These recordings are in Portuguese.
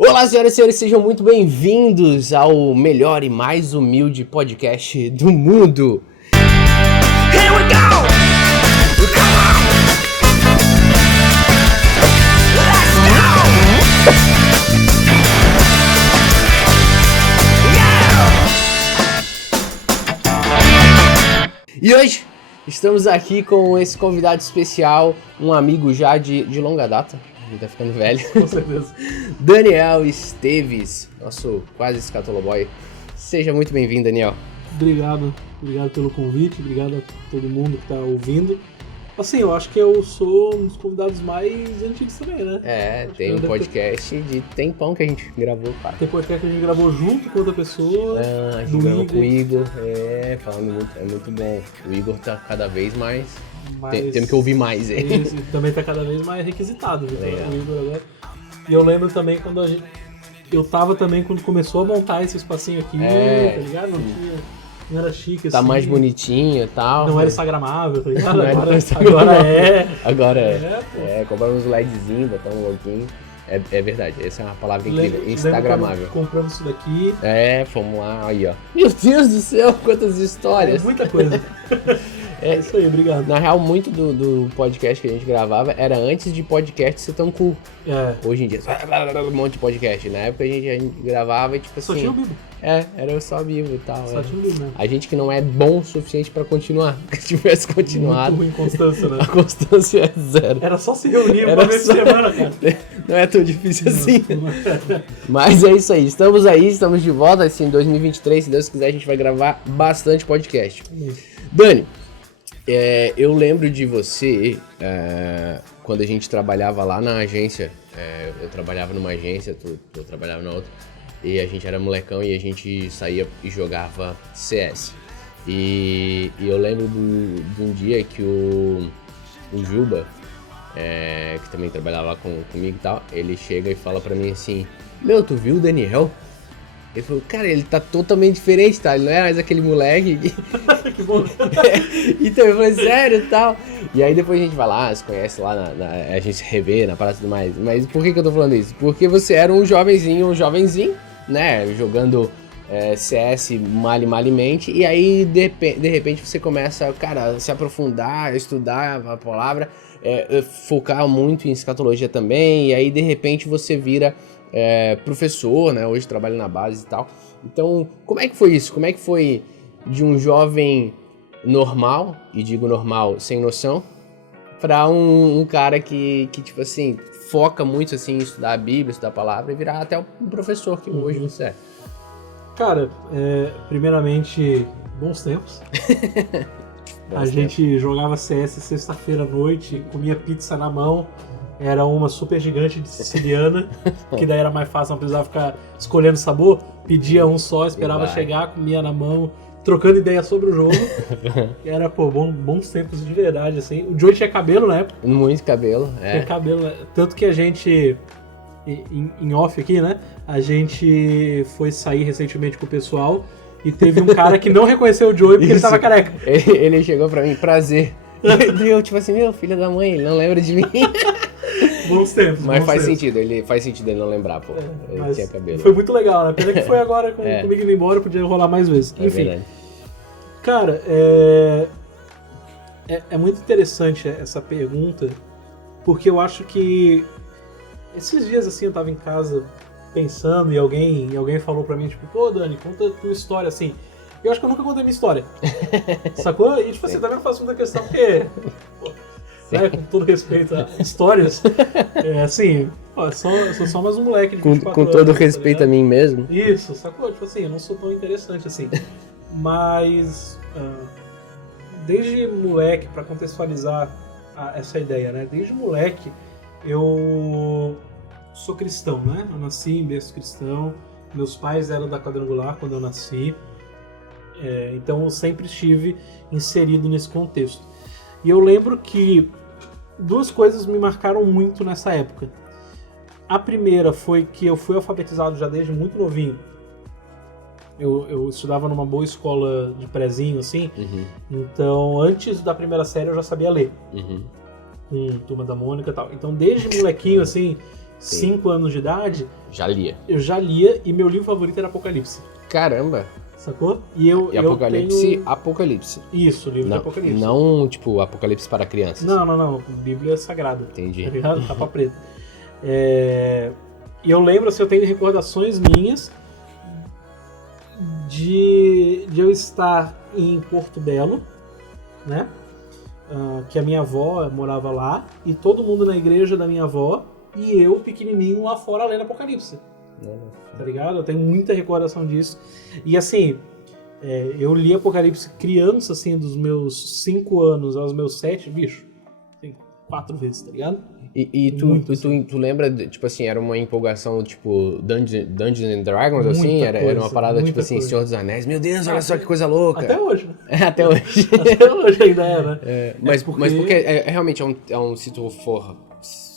Olá, senhoras e senhores, sejam muito bem-vindos ao melhor e mais humilde podcast do mundo. Here we go! Come on! Let's go! Yeah! E hoje estamos aqui com esse convidado especial, um amigo já de longa data. Ele tá ficando velho. Com certeza. Daniel Esteves, nosso quase escatoloboy. Seja muito bem-vindo, Daniel. Obrigado pelo convite, obrigado a todo mundo que tá ouvindo. Assim, eu acho que eu sou um dos convidados mais antigos também, né? Tem um podcast de tempão que a gente gravou, cara. Tem podcast que a gente gravou junto com outra pessoa. A gente gravou com o Igor. Falando muito, é muito bom. O Igor tá cada vez mais... Temos que ouvir mais, hein? Isso, também tá cada vez mais requisitado, viu? O Igor agora. E eu lembro também quando eu tava também quando começou a montar esse espacinho aqui, tá ligado? Não era chique, assim. Tá mais bonitinho e tal. Não era instagramável, tá ligado? Agora é. Compramos um LEDzinho, botar um loginho. É verdade, essa é uma palavra incrível. Instagramável. Compramos isso daqui. Fomos lá, aí ó. Meu Deus do céu, quantas histórias. É muita coisa. É isso aí, obrigado. Na real, muito do podcast que a gente gravava era antes de podcast ser tão cool. Hoje em dia, um monte de podcast. Na época a gente gravava e tipo assim... Só tinha o Bibo. Era só Bibo e tal. Só tinha o Bibo, né? A gente que não é bom o suficiente pra continuar. Se tivesse continuado... Muito ruim constância, né? A constância é zero. Era só se reunir uma vez por semana, cara. Não é tão difícil assim. Mas é isso aí. Estamos de volta. Assim, em 2023, se Deus quiser, a gente vai gravar bastante podcast. Dani... eu lembro de você quando a gente trabalhava lá na agência. Eu trabalhava numa agência, tu trabalhava na outra. E a gente era molecão e a gente saía e jogava CS. E eu lembro de um dia que o Juba, que também trabalhava lá comigo e tal, ele chega e fala pra mim assim: Meu, tu viu o Daniel? Ele falou, cara, ele tá totalmente diferente, tá? Ele não é mais aquele moleque. Que bom. Então eu falei, sério e tal. E aí depois a gente vai lá, se conhece lá, a gente se revê na parada e tudo mais. Mas por que eu tô falando isso? Porque você era um jovenzinho, né? Jogando CS malimente. E aí, de repente, você começa, cara, a se aprofundar, estudar a palavra, focar muito em escatologia também. E aí, de repente, você vira... professor, né? Hoje trabalha na base e tal. Então, como é que foi isso? Como é que foi de um jovem normal, e digo normal sem noção, pra um cara que tipo assim, foca muito assim em estudar a Bíblia, estudar a palavra e virar até um professor que hoje você é? Cara, primeiramente, bons tempos. A gente jogava CS sexta-feira à noite, comia pizza na mão. Era uma super gigante de siciliana, que daí era mais fácil, não precisava ficar escolhendo sabor. Pedia um só, esperava chegar, comia na mão, trocando ideia sobre o jogo. Era, bons tempos de verdade, assim. O Joey tinha cabelo na época. Muito cabelo, Tinha cabelo, né? Tanto que a gente, em off aqui, né? A gente foi sair recentemente com o pessoal e teve um cara que não reconheceu o Joey porque ele tava careca. Ele chegou pra mim, prazer. Eu, tipo assim, meu filho da mãe, ele não lembra de mim. Bons tempos. Mas faz sentido ele não lembrar, pô. Ele tinha cabelo. Foi muito legal, né? Pena que foi agora comigo indo embora, podia rolar mais vezes. Enfim. Verdade. Cara, é muito interessante essa pergunta, porque eu acho que esses dias assim eu tava em casa pensando e alguém falou pra mim, tipo, pô, Dani, conta a tua história assim. Eu acho que eu nunca contei minha história. Sacou? E tipo assim, também não faço muita questão porque... Né, com todo respeito a histórias, assim, sou só mais um moleque de 24 com todo respeito a mim mesmo. Isso, sacou? Tipo assim, eu não sou tão interessante assim. Mas, desde moleque, pra contextualizar essa ideia, né? Desde moleque, eu sou cristão, né? Eu nasci em berço cristão, meus pais eram da Quadrangular quando eu nasci, então eu sempre estive inserido nesse contexto. E eu lembro que duas coisas me marcaram muito nessa época. A primeira foi que eu fui alfabetizado já desde muito novinho. Eu estudava numa boa escola de prezinho, assim. Então, antes da primeira série, eu já sabia ler. Com Turma da Mônica e tal. Então, desde molequinho, assim, 5 anos de idade, Já lia. eu já lia e meu livro favorito era Apocalipse. Caramba! Sacou? E Apocalipse, Apocalipse. Isso, o livro de Apocalipse. Não, tipo, Apocalipse para crianças. Não. Bíblia sagrada. Entendi. Tá ligado? Capa preta. E eu lembro, assim, eu tenho recordações minhas de eu estar em Porto Belo, né? Que a minha avó morava lá, e todo mundo na igreja da minha avó, e eu, pequenininho, lá fora lendo Apocalipse. Tá ligado? Eu tenho muita recordação disso. E assim, eu li Apocalipse criança, assim, dos meus 5 anos aos meus 7, bicho, assim, 4 vezes, tá ligado? E tu lembra, tipo assim, era uma empolgação, tipo, Dungeons and Dragons, assim? Era uma parada, tipo assim, Senhor dos Anéis. Meu Deus, olha só que coisa louca. Até hoje, né? Até hoje. Até hoje ainda era. Mas porque realmente se tu for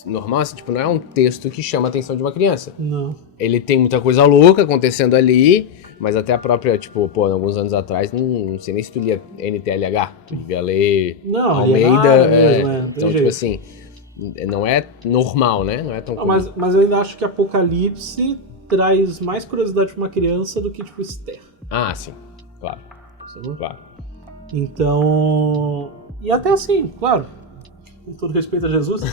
normal, assim, tipo, não é um texto que chama a atenção de uma criança. Não. Ele tem muita coisa louca acontecendo ali, mas até a própria, tipo, alguns anos atrás, não sei nem se tu lia NTLH, tu devia ler Almeida. Mesmo, então, tipo assim, não é normal, né? Não é tão comum. Mas eu ainda acho que Apocalipse traz mais curiosidade pra uma criança do que, tipo, Esther. Ah, sim. Claro. Claro. Então... E até assim, claro, com todo respeito a Jesus...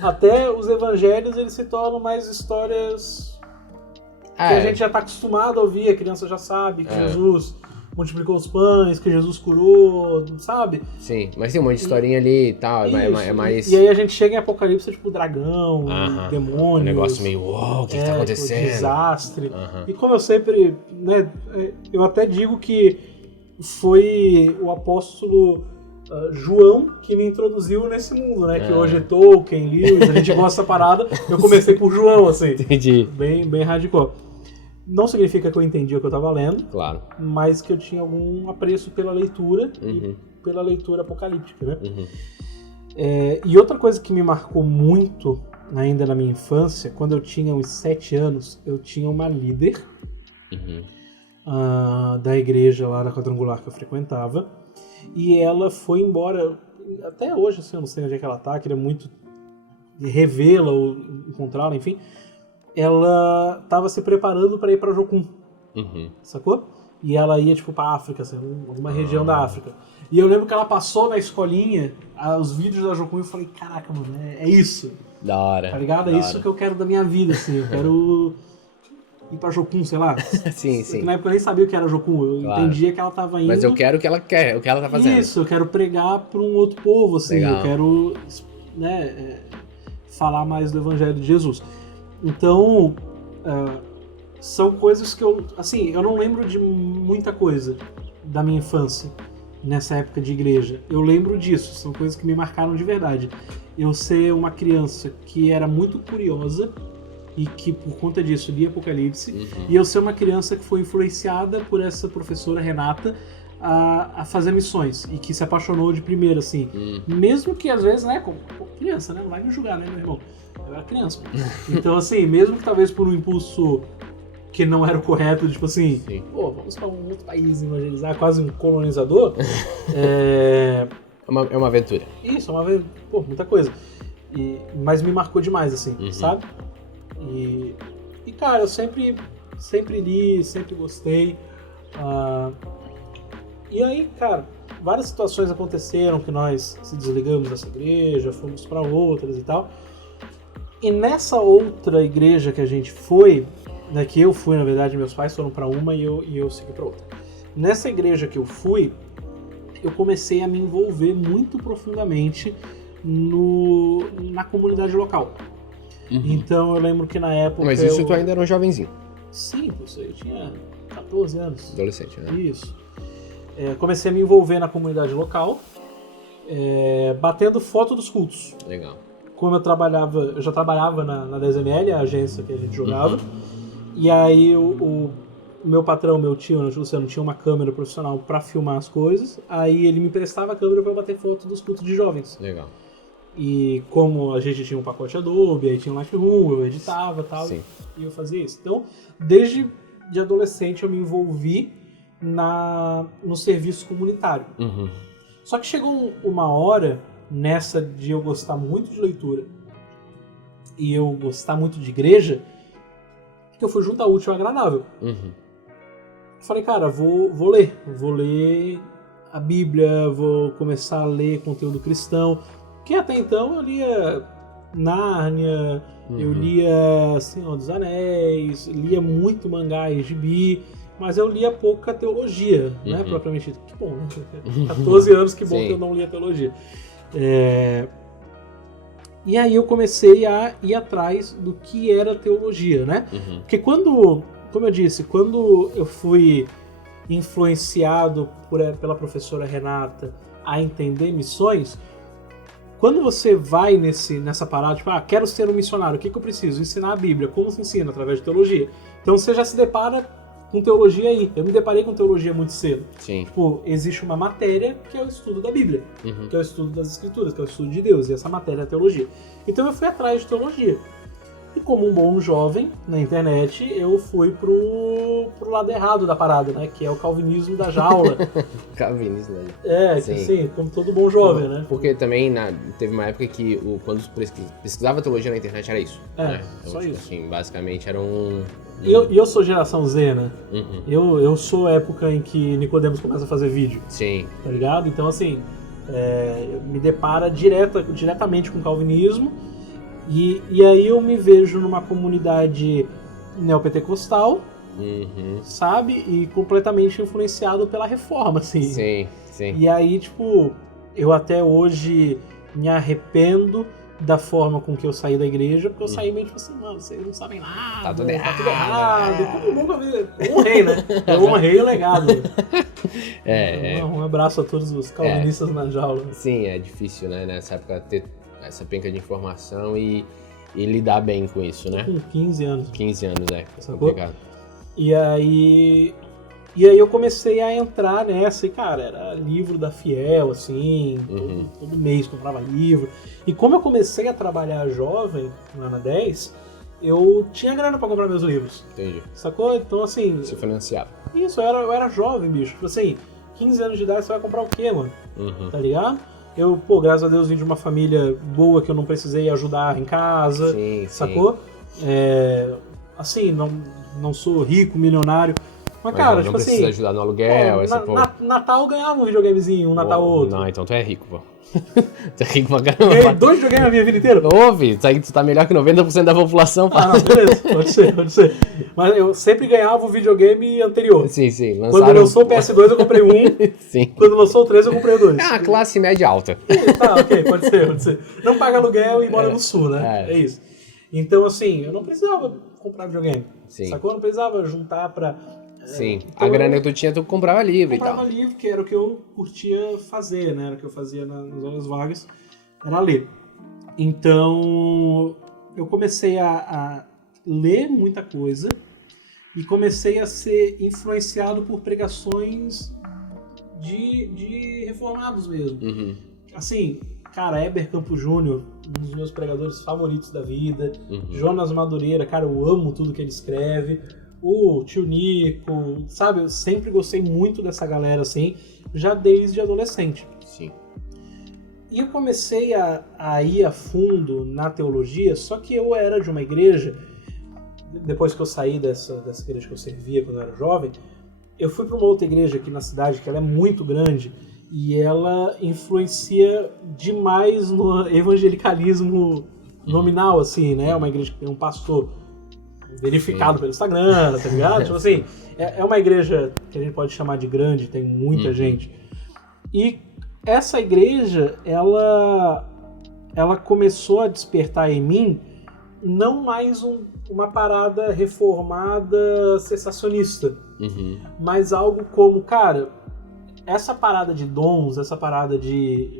Até os evangelhos, eles se tornam mais histórias que a gente já está acostumado a ouvir, a criança já sabe que Jesus multiplicou os pães, que Jesus curou, sabe? Sim, mas tem um monte de historinha ali e tal, é mais... E aí a gente chega em Apocalipse, tipo, dragão, demônios... Um negócio meio, uou, o que tá acontecendo? Tipo, desastre. E como eu sempre, né, eu até digo que foi o apóstolo... João que me introduziu nesse mundo, né? Que hoje é Tolkien, Lewis, a gente gosta dessa parada. Eu comecei por João, assim. Entendi. Bem hardcore. Não significa que eu entendi o que eu tava lendo, claro, mas que eu tinha algum apreço pela leitura e pela leitura apocalíptica, né? E outra coisa que me marcou muito ainda na minha infância, quando eu tinha uns 7 anos, eu tinha uma líder da igreja lá da quadrangular que eu frequentava. E ela foi embora, até hoje, assim, eu não sei onde é que ela tá, queria muito revê-la ou encontrá-la, enfim. Ela tava se preparando para ir pra Jocum, sacou? E ela ia, tipo, pra África, assim, alguma região da África. E eu lembro que ela passou na escolinha os vídeos da Jocum e eu falei, caraca, mano, é isso. Da hora. Tá ligado? É isso que eu quero da minha vida, assim, eu quero... ir pra Jocum, sei lá. Sim. Na época eu nem sabia o que era Jocum, eu entendia que ela tava indo... Mas eu quero o que ela quer, o que ela tá fazendo. Isso, eu quero pregar pra um outro povo, assim, Legal. Eu quero, né, falar mais do Evangelho de Jesus. Então, são coisas que eu não lembro de muita coisa da minha infância, nessa época de igreja. Eu lembro disso, são coisas que me marcaram de verdade. Eu ser uma criança que era muito curiosa, e que por conta disso lia Apocalipse, e eu ser uma criança que foi influenciada por essa professora Renata a fazer missões, e que se apaixonou de primeira, assim. Mesmo que às vezes, né, como criança, né, não vai me julgar, né, meu irmão? Eu era criança. Então, assim, mesmo que talvez por um impulso que não era o correto, tipo assim, vamos para um outro país evangelizar, quase um colonizador, É uma aventura. Isso, muita coisa. Mas me marcou demais, assim, sabe? E cara, eu sempre li, sempre gostei. E aí, cara, várias situações aconteceram que nós se desligamos dessa igreja, fomos para outras e tal. E nessa outra igreja que a gente foi, né, que eu fui, na verdade, meus pais foram para uma e eu segui para outra. Nessa igreja que eu fui, eu comecei a me envolver muito profundamente na comunidade local. Então eu lembro que na época... Mas isso tu ainda era um jovenzinho? Sim, eu tinha 14 anos. Adolescente, né? Isso. Comecei a me envolver na comunidade local, batendo foto dos cultos. Legal. Como eu já trabalhava na 10ml, a agência que a gente jogava, e aí o meu patrão, meu tio, o Luciano, tinha uma câmera profissional para filmar as coisas, aí ele me emprestava a câmera para bater foto dos cultos de jovens. Legal. E como a gente tinha um pacote Adobe, aí tinha um Lightroom, eu editava e tal, e eu fazia isso. Então, desde de adolescente eu me envolvi no serviço comunitário. Só que chegou uma hora, nessa de eu gostar muito de leitura, e eu gostar muito de igreja, que eu fui juntar o útil ao agradável. Uhum. Falei, cara, vou ler a Bíblia, vou começar a ler conteúdo cristão, que até então eu lia Nárnia, eu lia Senhor dos Anéis, lia muito mangá e gibi, mas eu lia pouca teologia, né, propriamente dito. Que bom, né? 14 anos, que bom que eu não lia teologia. E aí eu comecei a ir atrás do que era teologia, né? Porque como eu disse, quando eu fui influenciado pela professora Renata a entender missões, quando você vai nessa parada, tipo, quero ser um missionário, o que eu preciso? Ensinar a Bíblia. Como se ensina? Através de teologia. Então você já se depara com teologia aí. Eu me deparei com teologia muito cedo. Sim. Tipo, existe uma matéria que é o estudo da Bíblia, que é o estudo das Escrituras, que é o estudo de Deus, e essa matéria é a teologia. Então eu fui atrás de teologia. E como um bom jovem na internet, eu fui pro lado errado da parada, né? Que é o calvinismo da jaula. Calvinismo, né? Que assim, como todo bom jovem, né? Porque também teve uma época que quando pesquisava teologia na internet era isso. Né? Então, só tipo, isso. assim, basicamente era um... E eu sou geração Z, né? Eu sou a época em que Nicodemos começa a fazer vídeo. Sim. Tá ligado? Então, assim, me depara diretamente com o calvinismo. E aí eu me vejo numa comunidade neopentecostal, sabe? E completamente influenciado pela reforma, assim. Sim, sim. E aí, tipo, eu até hoje me arrependo da forma com que eu saí da igreja, porque eu saí meio tipo assim, mano, vocês não sabem nada, tá tudo errado. Como nunca vi. Eu honrei, né? Eu honrei o legado. Um abraço a todos os calvinistas na jaula. Sim, é difícil, né, nessa época ter essa penca de informação e lidar bem com isso, né? Com 15 anos. 15 anos, Sacou? complicado. E aí eu comecei a entrar nessa, e cara, era livro da Fiel, assim, todo mês comprava livro. E como eu comecei a trabalhar jovem, lá na 10, eu tinha grana pra comprar meus livros. Entendi. Sacou? Então, assim... Você financiava. Isso, eu era jovem, bicho. Tipo assim, 15 anos de idade, você vai comprar o quê, mano? Uhum. Tá ligado? Eu, graças a Deus, vim de uma família boa que eu não precisei ajudar em casa, Sim, sacou? Assim, não sou rico, milionário, mas cara, não tipo assim... Não precisa ajudar no aluguel, Natal eu ganhava um videogamezinho, um Natal outro. Não, então tu é rico, pô. Tu é rico pra caramba. Ganhei 2 videogames a minha vida inteira. Ouve, tu tá melhor que 90% da população. Não, beleza, pode ser. Mas eu sempre ganhava o videogame anterior. Sim, lançaram... Quando lançou o PS2 eu comprei um. Sim. Quando lançou o 3 eu comprei o 2. É uma classe média alta. Tá, ok, pode ser. Não paga aluguel e mora no sul, né? É isso. Então, assim, eu não precisava comprar videogame. Sim. Sacou? Eu não precisava juntar pra... Sim, então, a grana que tu tinha, tu comprava livro e tal. Comprava livro, que era o que eu curtia fazer, né? Era o que eu fazia nas horas vagas, era ler. Então, eu comecei a ler muita coisa e comecei a ser influenciado por pregações de reformados mesmo. Assim, cara, Heber Campos Júnior, um dos meus pregadores favoritos da vida. Jonas Madureira, cara, eu amo tudo que ele escreve. O Tio Nico, sabe? Eu sempre gostei muito dessa galera, assim, já desde adolescente. Sim. E eu comecei a ir a fundo na teologia, só que eu era de uma igreja, depois que eu saí dessa igreja que eu servia quando eu era jovem, eu fui para uma outra igreja aqui na cidade, que ela é muito grande, e ela influencia demais no evangelicalismo nominal, assim, né? Uma igreja que tem um pastor verificado pelo Instagram, tá ligado? Tipo assim, é uma igreja que a gente pode chamar de grande, tem muita gente. E essa igreja, ela começou a despertar em mim não mais uma parada reformada sensacionista, mas algo como, cara, essa parada de dons, essa parada de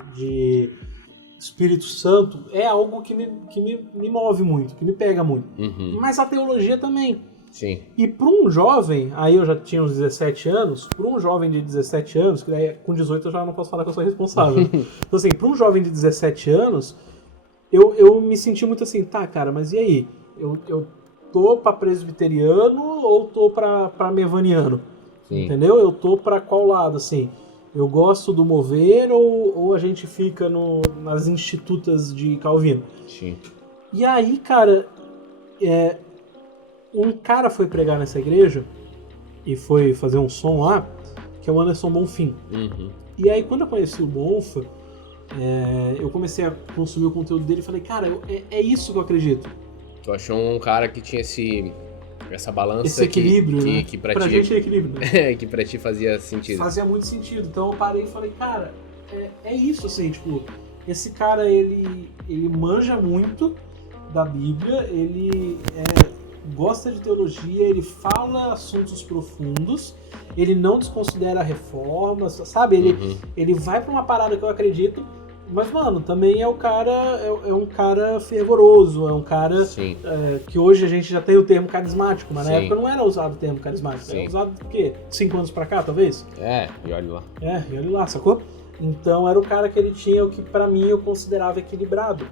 Espírito Santo é algo que me move muito, que me pega muito. Mas a teologia também. Sim. E para um jovem, aí eu já tinha uns 17 anos, para um jovem de 17 anos, que daí com 18 eu já não posso falar que eu sou responsável. Então assim, para um jovem de 17 anos, eu me senti muito assim, tá, cara, mas e aí? Eu tô para presbiteriano ou tô para mevaniano? Sim. Entendeu? Eu tô para qual lado, assim? Eu gosto do mover ou a gente fica nas institutas de Calvino? Sim. E aí, cara, um cara foi pregar nessa igreja e foi fazer um som lá, que é o Anderson Bonfim. Uhum. E aí, quando eu conheci o Bonfa, eu comecei a consumir o conteúdo dele e falei, cara, é isso que eu acredito. Tu achou um cara que tinha essa balança, esse equilíbrio, né? que pra gente é equilíbrio, né? que pra ti fazia sentido. Fazia muito sentido. Então eu parei e falei, cara, é isso, assim, tipo, esse cara, ele manja muito da Bíblia, ele gosta de teologia, ele fala assuntos profundos, ele não desconsidera a reforma, sabe? Ele vai pra uma parada que eu acredito, mas, mano, também é um cara fervoroso, é um cara que hoje a gente já tem o termo carismático, mas na época não era usado o termo carismático, era usado o quê? 5 anos pra cá, talvez? E olha lá. E olha lá, sacou? Então era o cara que ele tinha o que pra mim eu considerava equilibrado.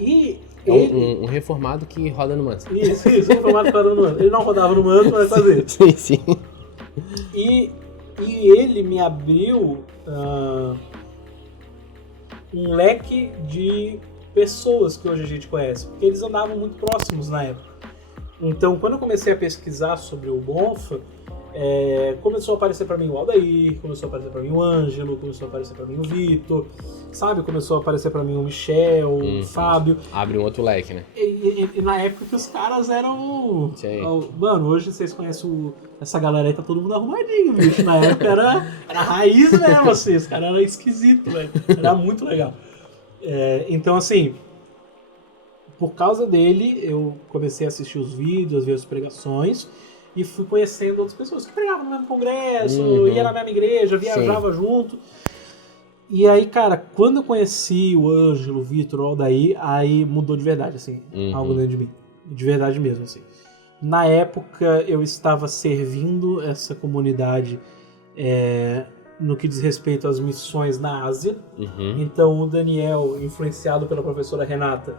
E ele... um reformado que roda no manto. Isso, um reformado que roda no manto. Ele não rodava no manto, mas fazia. Sim. E ele me abriu um leque de pessoas que hoje a gente conhece, porque eles andavam muito próximos na época. Então, quando eu comecei a pesquisar sobre o Bonfa, começou a aparecer pra mim o Aldair, começou a aparecer pra mim o Ângelo, começou a aparecer pra mim o Vitor, sabe? Começou a aparecer pra mim o Michel, o Fábio. Abre um outro leque, né? E na época que os caras eram... Mano, hoje vocês conhecem essa galera aí, tá todo mundo arrumadinho, bicho. Na época era raiz mesmo, assim. Os caras eram esquisitos, velho. Era muito legal. Então, assim... Por causa dele, eu comecei a assistir os vídeos, ver as pregações e fui conhecendo outras pessoas que pregavam no mesmo congresso, ia na mesma igreja, viajava junto. E aí, cara, quando eu conheci o Ângelo, o Vitor, o Aldair, aí mudou de verdade, assim, algo dentro de mim. De verdade mesmo, assim. Na época, eu estava servindo essa comunidade no que diz respeito às missões na Ásia. Então o Daniel, influenciado pela professora Renata,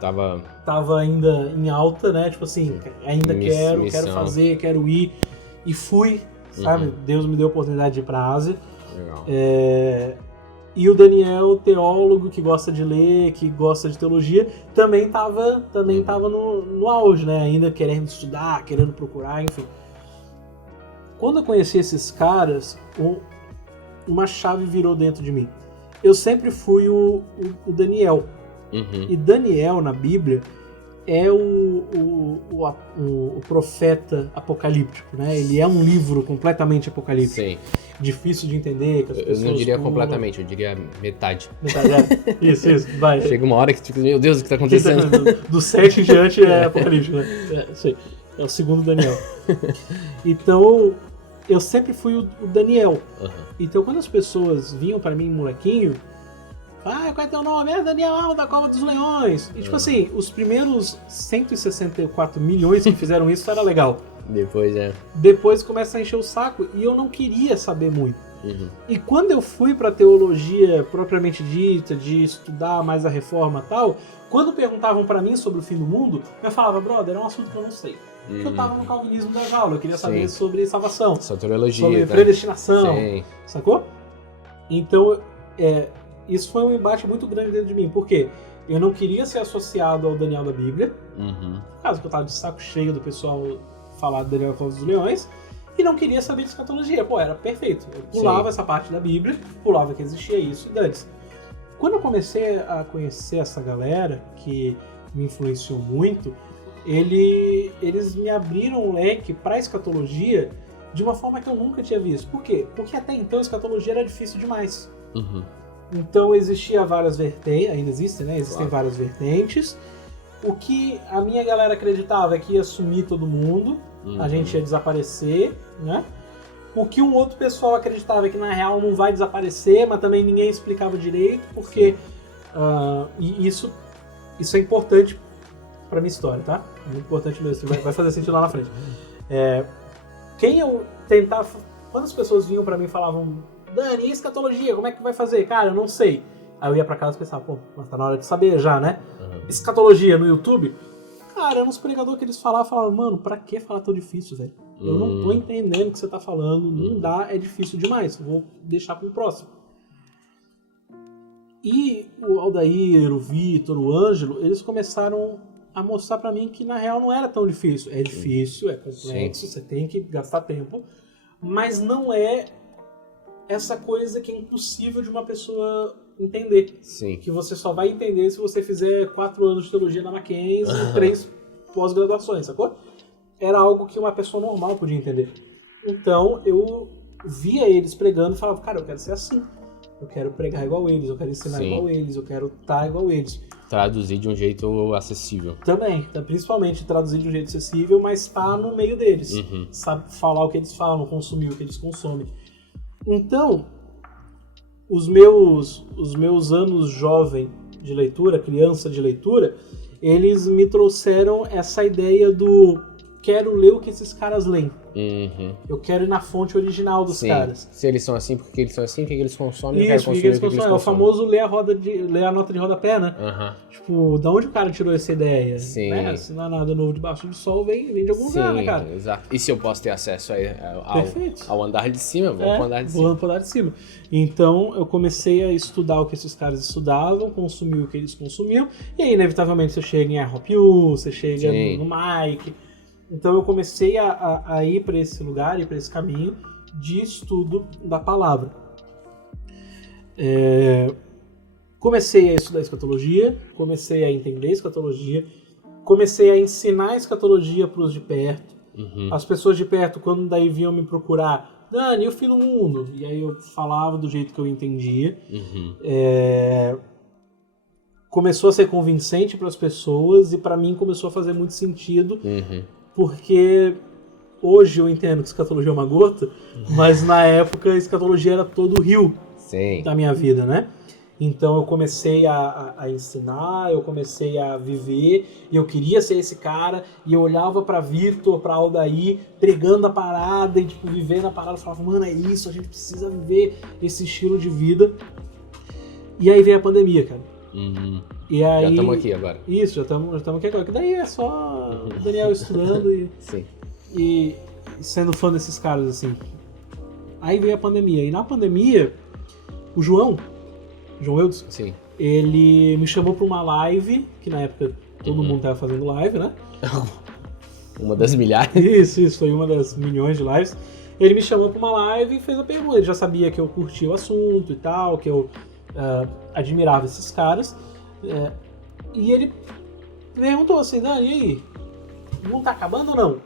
tava ainda em alta, né? Tipo assim, ainda quero fazer, quero ir. E fui, sabe? Deus me deu a oportunidade de ir pra Ásia. Legal. E o Daniel, teólogo, que gosta de ler, que gosta de teologia, também tava no auge, né? Ainda querendo estudar, querendo procurar, enfim. Quando eu conheci esses caras, uma chave virou dentro de mim. Eu sempre fui o Daniel. E Daniel, na Bíblia, é o profeta apocalíptico, né? Ele é um livro completamente apocalíptico. Sim. Difícil de entender. Que as pessoas eu não diria completamente, eu diria metade. Isso, vai. Chega uma hora que tu fica, meu Deus, o que tá acontecendo? Do 7 em diante é apocalíptico, né? É o segundo Daniel. Então... eu sempre fui o Daniel. Então, quando as pessoas vinham pra mim, molequinho, qual é teu nome? Daniel da Cova dos Leões. E, tipo assim, os primeiros 164 milhões que fizeram isso era legal. Depois começa a encher o saco e eu não queria saber muito. E quando eu fui pra teologia propriamente dita, de estudar mais a reforma e tal, quando perguntavam pra mim sobre o fim do mundo, eu falava, brother, é um assunto que eu não sei. Porque eu tava no calvinismo da jaula, eu queria saber sobre salvação, soteriologia, sobre predestinação, sacou? Então, isso foi um embate muito grande dentro de mim, porque eu não queria ser associado ao Daniel da Bíblia, por causa que eu tava de saco cheio do pessoal falar do Daniel da Cova dos Leões, e não queria saber de escatologia. Pô, era perfeito. Eu pulava essa parte da Bíblia, pulava que existia isso e dane-se. Quando eu comecei a conhecer essa galera, que me influenciou muito, eles me abriram um leque para escatologia de uma forma que eu nunca tinha visto. Por quê? Porque até então a escatologia era difícil demais. Então existia várias vertentes, ainda existem, né? Existem várias vertentes. O que a minha galera acreditava é que ia sumir todo mundo, a gente ia desaparecer, né? O que um outro pessoal acreditava é que na real não vai desaparecer, mas também ninguém explicava direito, porque e isso é importante pra minha história, tá? Muito importante mesmo, vai fazer sentido lá na frente. Quem eu tentava... Quando as pessoas vinham pra mim e falavam, Dani, e escatologia, como é que vai fazer? Cara, eu não sei. Aí eu ia pra casa e pensava, pô, mas tá na hora de saber já, né? Escatologia no YouTube, cara, eram uns pregadores que eles falavam, mano, pra que falar tão difícil, velho? Eu não tô entendendo o que você tá falando, não dá, é difícil demais, vou deixar pro próximo. E o Aldair, o Vitor, o Ângelo, eles começaram a mostrar pra mim que na real não era tão difícil. É difícil, é complexo, você tem que gastar tempo, mas não é essa coisa que é impossível de uma pessoa entender. Sim. Que você só vai entender se você fizer 4 anos de teologia na Mackenzie e 3 pós-graduações, sacou? Era algo que uma pessoa normal podia entender. Então eu via eles pregando e falava, cara, eu quero ser assim. Eu quero pregar igual eles, eu quero ensinar igual eles, eu quero estar igual eles. Traduzir de um jeito acessível. Também, principalmente traduzir de um jeito acessível, mas estar no meio deles. Sabe falar o que eles falam, consumir o que eles consomem. Então, os meus anos jovem de leitura, criança de leitura, eles me trouxeram essa ideia do quero ler o que esses caras leem. Eu quero ir na fonte original dos caras. Se eles são assim, porque eles são assim, o que eles consomem, isso, eu quero consumir o que eles consomem. É o famoso ler a nota de rodapé, né? Tipo, da onde o cara tirou essa ideia? Sim. Né? Se não é nada novo debaixo do sol, vem de algum lugar, né, cara? Exato. E se eu posso ter acesso ao andar de cima, vou pro andar de cima. Vou pro andar de cima. Então, eu comecei a estudar o que esses caras estudavam, consumir o que eles consumiam, e aí, inevitavelmente, você chega em ROPU, você chega no Mike. Então eu comecei a ir para esse lugar, ir para esse caminho de estudo da palavra. Comecei a estudar escatologia, comecei a entender escatologia, comecei a ensinar escatologia para os de perto. As pessoas de perto, quando daí vinham me procurar, Dani, e o fim do mundo? E aí eu falava do jeito que eu entendia. Começou a ser convincente para as pessoas e para mim começou a fazer muito sentido. Porque hoje eu entendo que escatologia é uma gota, mas na época a escatologia era todo o rio da minha vida, né? Então eu comecei a ensinar, eu comecei a viver, e eu queria ser esse cara, e eu olhava pra Vitor, pra Aldair, pregando a parada, e tipo, vivendo a parada, eu falava, mano, é isso, a gente precisa viver esse estilo de vida. E aí veio a pandemia, cara. E aí, já estamos aqui agora. Isso, já estamos aqui agora. Que daí é só o Daniel estudando e sendo fã desses caras, assim. Aí veio a pandemia. E na pandemia, o João Eudes, ele me chamou para uma live, que na época todo mundo estava fazendo live, né? Uma das milhares. Isso, foi uma das milhões de lives. Ele me chamou para uma live e fez a pergunta. Ele já sabia que eu curtia o assunto e tal, que eu admirava esses caras. E ele perguntou assim, Dani, e aí? O mundo tá acabando ou não?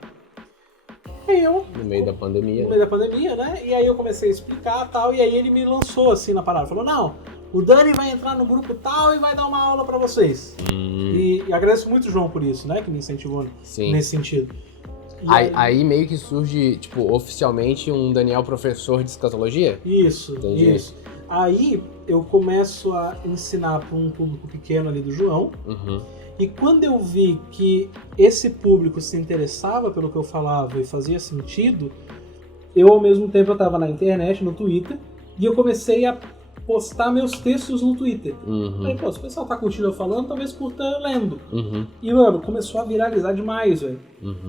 Aí eu... No meio da pandemia. No meio da pandemia, né? E aí eu comecei a explicar e tal, e aí ele me lançou assim na parada. Falou, não, o Dani vai entrar no grupo tal e vai dar uma aula pra vocês. E agradeço muito o João por isso, né? Que me incentivou nesse sentido. Aí meio que surge, tipo, oficialmente um Daniel professor de escatologia? Isso. Aí eu começo a ensinar para um público pequeno ali do João. E quando eu vi que esse público se interessava pelo que eu falava e fazia sentido, eu ao mesmo tempo estava na internet, no Twitter, e eu comecei a postar meus textos no Twitter. Falei, pô, se o pessoal tá curtindo eu falando, talvez curta eu lendo. E, mano, começou a viralizar demais, velho.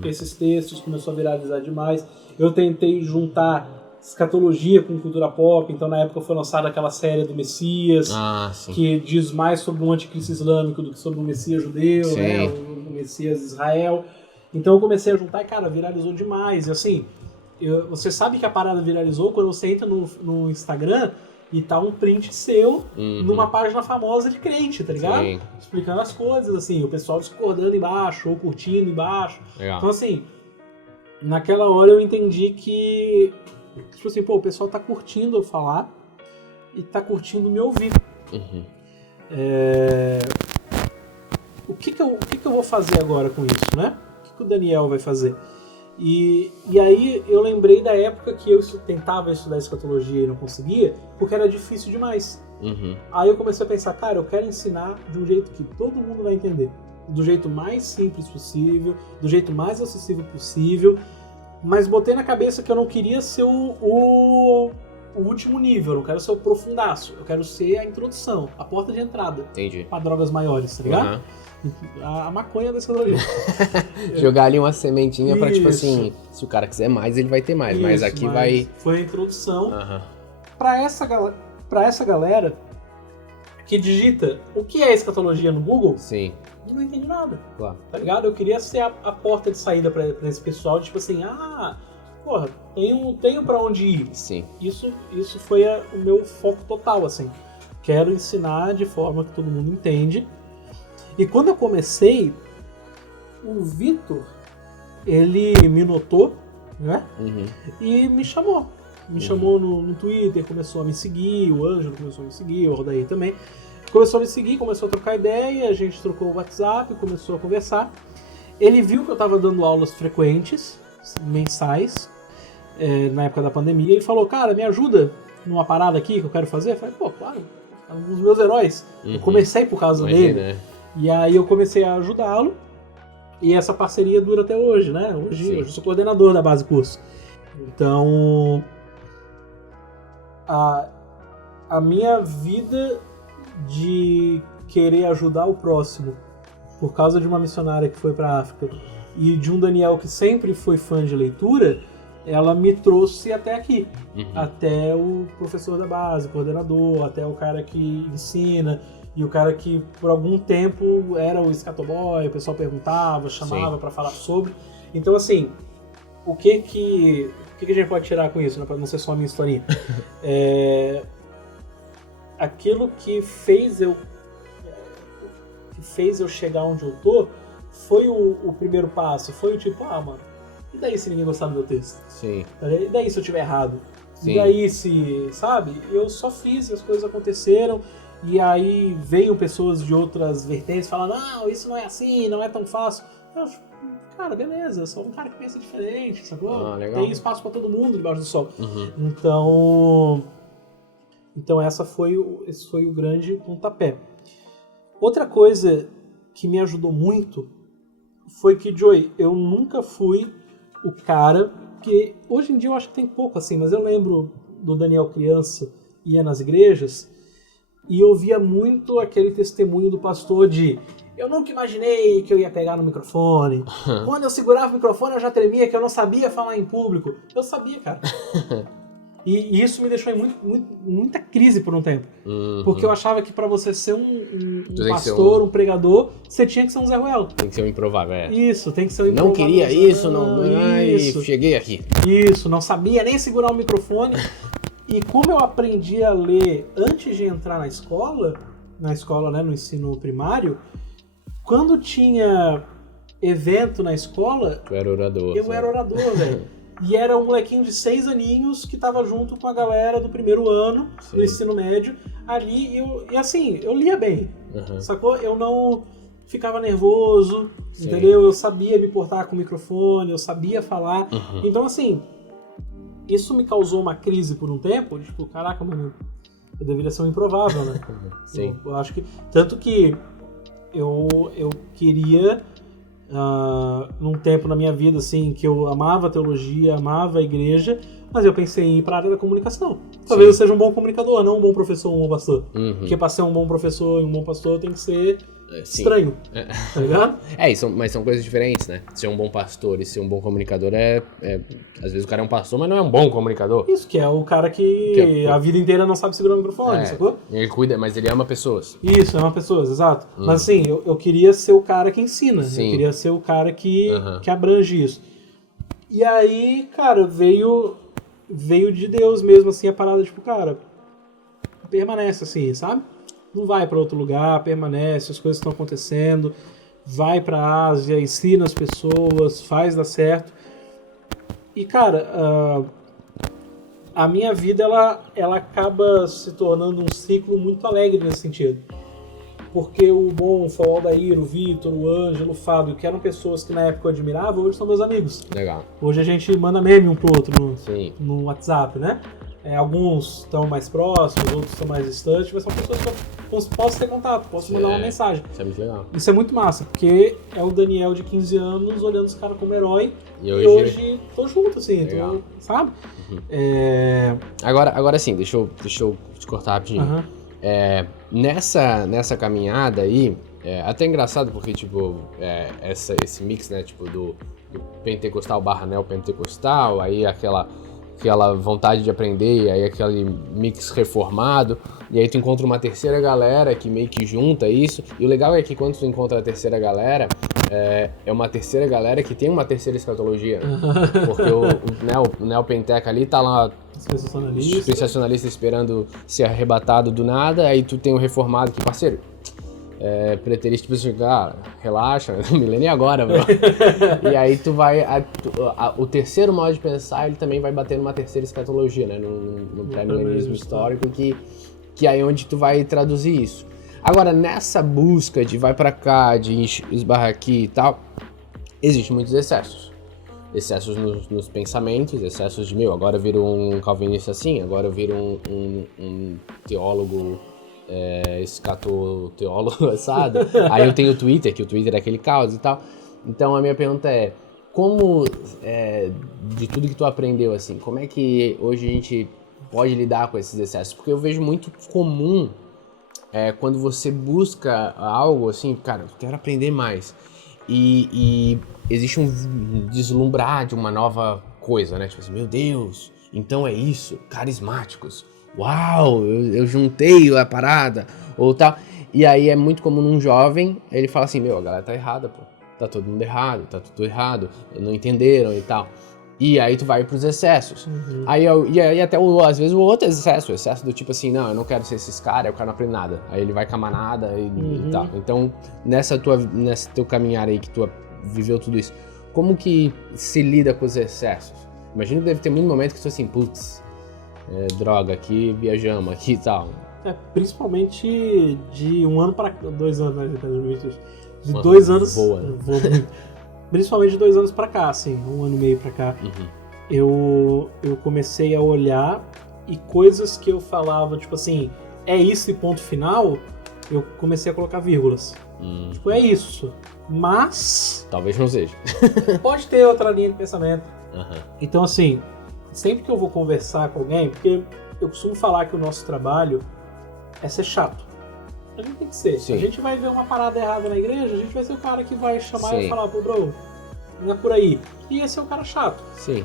Esses textos começou a viralizar demais. Eu tentei juntar escatologia com cultura pop, então na época foi lançada aquela série do Messias, que diz mais sobre o anticristo islâmico do que sobre o Messias judeu, né, o Messias Israel. Então eu comecei a juntar e, cara, viralizou demais. E assim, você sabe que a parada viralizou quando você entra no Instagram e tá um print seu numa página famosa de crente, tá ligado? Explicando as coisas, assim, o pessoal discordando embaixo ou curtindo embaixo. Então assim, naquela hora eu entendi que tipo assim, pô, o pessoal tá curtindo eu falar e tá curtindo me ouvir. O que eu vou fazer agora com isso, né? O que o Daniel vai fazer? E aí eu lembrei da época que eu tentava estudar escatologia e não conseguia, porque era difícil demais. Aí eu comecei a pensar, cara, eu quero ensinar de um jeito que todo mundo vai entender. Do jeito mais simples possível, do jeito mais acessível possível. Mas botei na cabeça que eu não queria ser o último nível, eu não quero ser o profundaço, eu quero ser a introdução, a porta de entrada para drogas maiores, tá ligado? A maconha da escatologia. Jogar ali uma sementinha pra, tipo assim, se o cara quiser mais, ele vai ter mais, mas aqui vai... Foi a introdução pra essa galera que digita o que é escatologia no Google Sim, e não entende nada, claro. tá ligado? Eu queria ser a porta de saída pra esse pessoal, tipo assim, porra, tenho pra onde ir. Sim. Isso foi o meu foco total, assim. Quero ensinar de forma que todo mundo entende. E quando eu comecei, o Vitor, ele me notou, né? Uhum. E me chamou. Me chamou no Twitter, começou a me seguir, o Ângelo começou a me seguir, o Rodaí também. Começou a me seguir, começou a trocar ideia, a gente trocou o WhatsApp, começou a conversar. Ele viu que eu estava dando aulas frequentes, mensais, na época da pandemia, e falou, cara, me ajuda numa parada aqui que eu quero fazer? Eu falei, pô, claro, é um dos meus heróis. Eu comecei por causa dele. E aí eu comecei a ajudá-lo, e essa parceria dura até hoje, né? Hoje eu sou coordenador da base curso. Então, a minha vida de querer ajudar o próximo por causa de uma missionária que foi para a África e de um Daniel que sempre foi fã de leitura, ela me trouxe até aqui. Até o professor da base, coordenador, até o cara que ensina e o cara que por algum tempo era o escatoboy, o pessoal perguntava, chamava para falar sobre. Então, assim, o que a gente pode tirar com isso, né, para não ser só a minha historinha? Aquilo que fez eu chegar onde eu tô foi o primeiro passo, foi o tipo, mano, e daí se ninguém gostar do meu texto? Sim. E daí se eu tiver errado? Sim. E daí se, sabe? Eu só fiz e as coisas aconteceram, e aí veio pessoas de outras vertentes falando, não, isso não é assim, não é tão fácil. Eu, cara, beleza, eu sou um cara que pensa diferente, sacou? Tem espaço pra todo mundo debaixo do sol. Então esse foi o grande pontapé. Outra coisa que me ajudou muito foi que, Joey, eu nunca fui o cara que... Hoje em dia eu acho que tem pouco assim, mas eu lembro do Daniel criança, ia nas igrejas e eu via muito aquele testemunho do pastor de eu nunca imaginei que eu ia pegar no microfone. Quando eu segurava o microfone eu já tremia, que eu não sabia falar em público. Eu sabia, cara. E isso me deixou em muita crise por um tempo. Porque eu achava que pra você ser um pastor, um pregador, você tinha que ser um Zé Ruelo. Tem que ser um improvável, Isso, tem que ser um improvável. Não queria isso, não isso. Cheguei aqui. Isso, não sabia nem segurar o microfone. E como eu aprendi a ler antes de entrar na escola, né, no ensino primário, quando tinha evento na escola... Tu era orador. Eu era orador, velho. E era um molequinho de 6 aninhos que tava junto com a galera do primeiro ano do ensino médio ali. E assim, eu lia bem, sacou? Eu não ficava nervoso, entendeu? Eu sabia me portar com o microfone, eu sabia falar. Então, assim, isso me causou uma crise por um tempo. Tipo, caraca, mano, eu deveria ser um improvável, né? Sim. Eu acho que... Tanto que eu queria... num tempo na minha vida assim que eu amava a teologia, amava a igreja, mas eu pensei em ir para a área da comunicação. Talvez eu seja um bom comunicador, não um bom professor ou um bom pastor. Porque para ser um bom professor e um bom pastor tem que ser estranho, tá ligado? Mas são coisas diferentes, né? Ser um bom pastor e ser um bom comunicador às vezes o cara é um pastor, mas não é um bom comunicador. Isso, que é o cara que a vida inteira não sabe segurar o microfone, sacou? Ele cuida, mas ele ama pessoas. Isso, ama pessoas, exato. Mas assim, eu queria ser o cara que ensina, eu queria ser o cara que abrange isso. E aí, cara, veio de Deus mesmo, assim, a parada, tipo, cara, permanece assim, sabe? Não vai para outro lugar, permanece, as coisas estão acontecendo, vai para a Ásia, ensina as pessoas, faz dar certo. E, cara, a minha vida, ela acaba se tornando um ciclo muito alegre nesse sentido. Porque o Bonfa, o Aldair, o Vitor, o Ângelo, o Fábio, que eram pessoas que na época eu admirava, hoje são meus amigos. Legal. Hoje a gente manda meme um pro outro no WhatsApp, né? Alguns estão mais próximos, outros estão mais distantes, mas são pessoas que eu posso ter contato, posso mandar uma mensagem. Isso é muito legal. Isso é muito massa, porque é o Daniel de 15 anos olhando esse cara como herói e hoje tô junto, assim, sabe? Agora sim, deixa eu te cortar rapidinho. Nessa caminhada aí, até engraçado porque, tipo, esse mix, né, tipo, do pentecostal / neopentecostal, aí aquela aquela vontade de aprender, e aí aquele mix reformado, e aí tu encontra uma terceira galera que meio que junta isso, e o legal é que quando tu encontra a terceira galera, é uma terceira galera que tem uma terceira escatologia, porque o Neopenteca ali tá lá, sensacionalista esperando ser arrebatado do nada, aí tu tem o reformado que, parceiro, preterista, tipo assim, cara, relaxa, milênio é agora, bro. E aí tu vai, o terceiro modo de pensar, ele também vai bater numa terceira escatologia, né, no pré-milenismo histórico, que é onde tu vai traduzir isso. Agora, nessa busca de vai pra cá, de esbarrar aqui e tal, existem muitos excessos. Excessos nos pensamentos, excessos de, agora eu viro um calvinista assim, agora eu viro um teólogo, escatoteólogo, assado. Aí eu tenho o Twitter, que o Twitter é aquele caos e tal. Então a minha pergunta é, como, de tudo que tu aprendeu, assim, como é que hoje a gente pode lidar com esses excessos? Porque eu vejo muito comum, quando você busca algo assim, cara, eu quero aprender mais. E existe um deslumbrar de uma nova coisa, né? Tipo assim, meu Deus, então é isso, carismáticos. Uau, eu juntei a parada, ou tal. E aí é muito comum num jovem, ele fala assim, a galera tá errada, pô. Tá todo mundo errado, tá tudo errado, não entenderam e tal. E aí tu vai pros excessos. Uhum. Aí até às vezes o outro excesso, o excesso do tipo assim, não, eu não quero ser esses caras, eu quero não aprender nada. Aí ele vai com a manada e tal. Então, nesse teu caminhar aí que tu viveu tudo isso, como que se lida com os excessos? Imagino que deve ter muito momento que tu assim, putz, droga aqui, viajamos aqui e tal. Principalmente de 1 ano para 2 anos, né? De 2 anos. Boa, né? Principalmente de 2 anos pra cá, assim, 1 ano e meio pra cá, eu comecei a olhar e coisas que eu falava, tipo assim, é isso e ponto final, eu comecei a colocar vírgulas. Tipo, é isso, mas... Talvez não seja. Pode ter outra linha de pensamento. Então, assim, sempre que eu vou conversar com alguém, porque eu costumo falar que o nosso trabalho é ser chato. A gente tem que ser. Sim. A gente vai ver uma parada errada na igreja, a gente vai ser o cara que vai chamar e falar, pô, bro, não é por aí. E esse é o cara chato. Sim.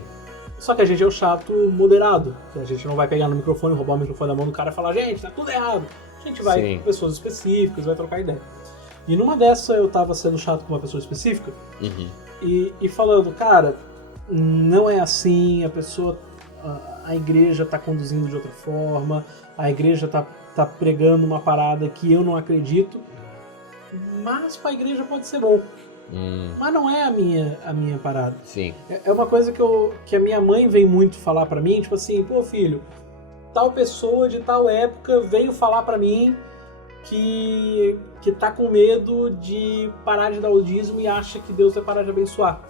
Só que a gente é o chato moderado. Que a gente não vai pegar no microfone, roubar o microfone da mão do cara e falar, gente, tá tudo errado. A gente vai com pessoas específicas, vai trocar ideia. E numa dessa eu tava sendo chato com uma pessoa específica e falando, cara, não é assim, a igreja tá conduzindo de outra forma, a igreja tá pregando uma parada que eu não acredito, mas pra igreja pode ser bom. Mas não é a minha parada. Sim. É uma coisa que a minha mãe vem muito falar pra mim, tipo assim, pô filho, tal pessoa de tal época veio falar pra mim que tá com medo de parar de dar o dízimo e acha que Deus vai parar de abençoar.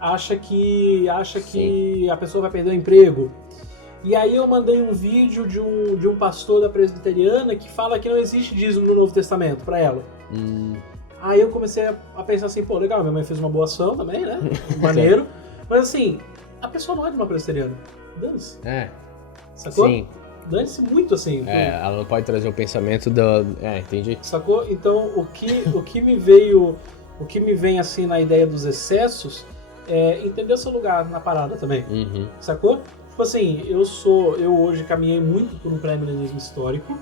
Acha que a pessoa vai perder o emprego. E aí eu mandei um vídeo de um pastor da presbiteriana que fala que não existe dízimo no Novo Testamento pra ela. Aí eu comecei a pensar assim, pô, legal, minha mãe fez uma boa ação também, né? Maneiro. Mas assim, a pessoa não é de uma presbiteriana. Dane-se. Sacou? Sim. Dane-se muito assim. Ela não pode trazer o pensamento do... entendi. Sacou? Então o que me vem assim na ideia dos excessos é entender o seu lugar na parada também. Sacou? Tipo assim, eu hoje caminhei muito por um pré-milenismo histórico,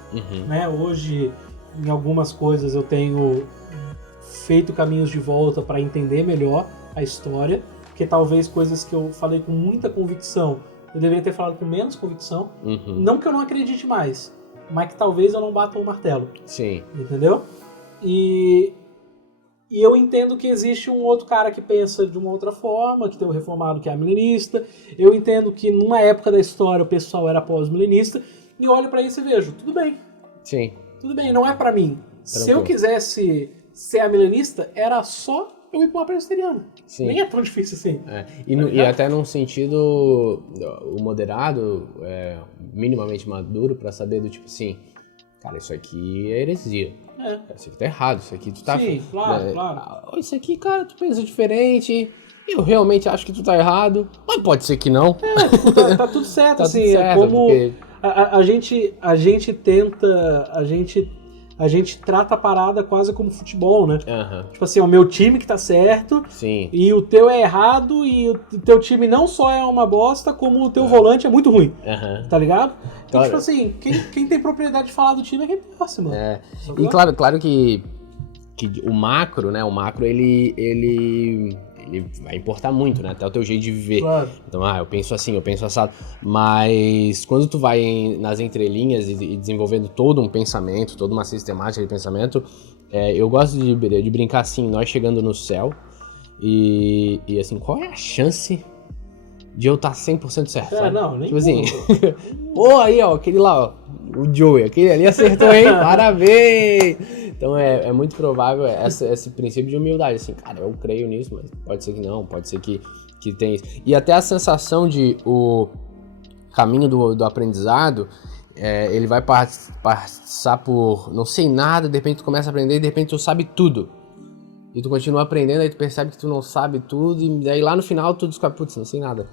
né? Hoje, em algumas coisas, eu tenho feito caminhos de volta para entender melhor a história, porque talvez coisas que eu falei com muita convicção, eu deveria ter falado com menos convicção. Não que eu não acredite mais, mas que talvez eu não bata o martelo. Sim. Entendeu? E eu entendo que existe um outro cara que pensa de uma outra forma, que tem o reformado que é milenista. Eu entendo que numa época da história o pessoal era pós-milenista. E olho pra isso e vejo, tudo bem. Sim. Tudo bem, não é pra mim. Se eu quisesse ser milenista, era só eu ir pra uma presbiteriana. Nem é tão difícil assim. E até num sentido, o moderado, minimamente maduro pra saber do tipo assim, cara, isso aqui é heresia. Isso aqui tá errado, isso aqui tu tá... Sim, claro. Isso aqui, cara, tu pensa diferente, eu realmente acho que tu tá errado, mas pode ser que não. Tá tudo certo, tá assim, tudo certo, é como porque... a gente tenta a gente trata a parada quase como futebol, né? Aham. Tipo assim, é o meu time que tá certo, Sim. e o teu é errado, e o teu time não só é uma bosta, como o teu volante é muito ruim, Aham. tá ligado? E Claro. tipo assim, quem tem propriedade de falar do time é quem torce, mano. É. Sacou? E claro que o macro, né? O macro, ele vai importar muito, né? Até o teu jeito de viver. Claro. Então, eu penso assim, eu penso assado. Mas quando tu vai nas entrelinhas e desenvolvendo todo um pensamento, toda uma sistemática de pensamento, eu gosto de brincar assim, nós chegando no céu e assim, qual é a chance de eu estar 100% certo? Sabe? Não, nem tipo assim, pô, aí ó, aquele lá, ó, o Joey, aquele ali acertou, hein? Parabéns! Então é muito provável esse princípio de humildade, assim, cara, eu creio nisso, mas pode ser que não, pode ser que tenha isso. E até a sensação de o caminho do aprendizado, ele vai passar por não sei nada, de repente tu começa a aprender e de repente tu sabe tudo. E tu continua aprendendo, aí tu percebe que tu não sabe tudo, e daí lá no final tu descobre, putz, não sei nada.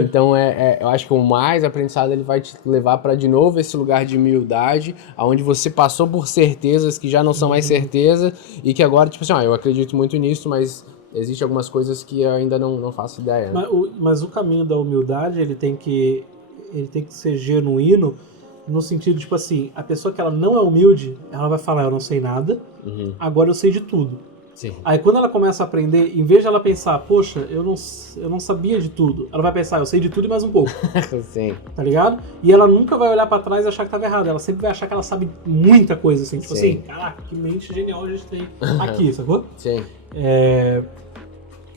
Então eu acho que o mais aprendizado ele vai te levar para de novo esse lugar de humildade, onde você passou por certezas que já não são mais certeza e que agora, tipo assim, eu acredito muito nisso, mas existem algumas coisas que eu ainda não faço ideia. Né? Mas o caminho da humildade, ele tem que ser genuíno no sentido, tipo assim, a pessoa que ela não é humilde, ela vai falar, eu não sei nada, agora eu sei de tudo. Sim. Aí quando ela começa a aprender, em vez de ela pensar, poxa, eu não sabia de tudo, ela vai pensar, eu sei de tudo e mais um pouco. Sim. Tá ligado? E ela nunca vai olhar pra trás e achar que tava errado, ela sempre vai achar que ela sabe muita coisa, assim, tipo Sim. assim, caraca, que mente genial a gente tem aqui, sacou? Sim.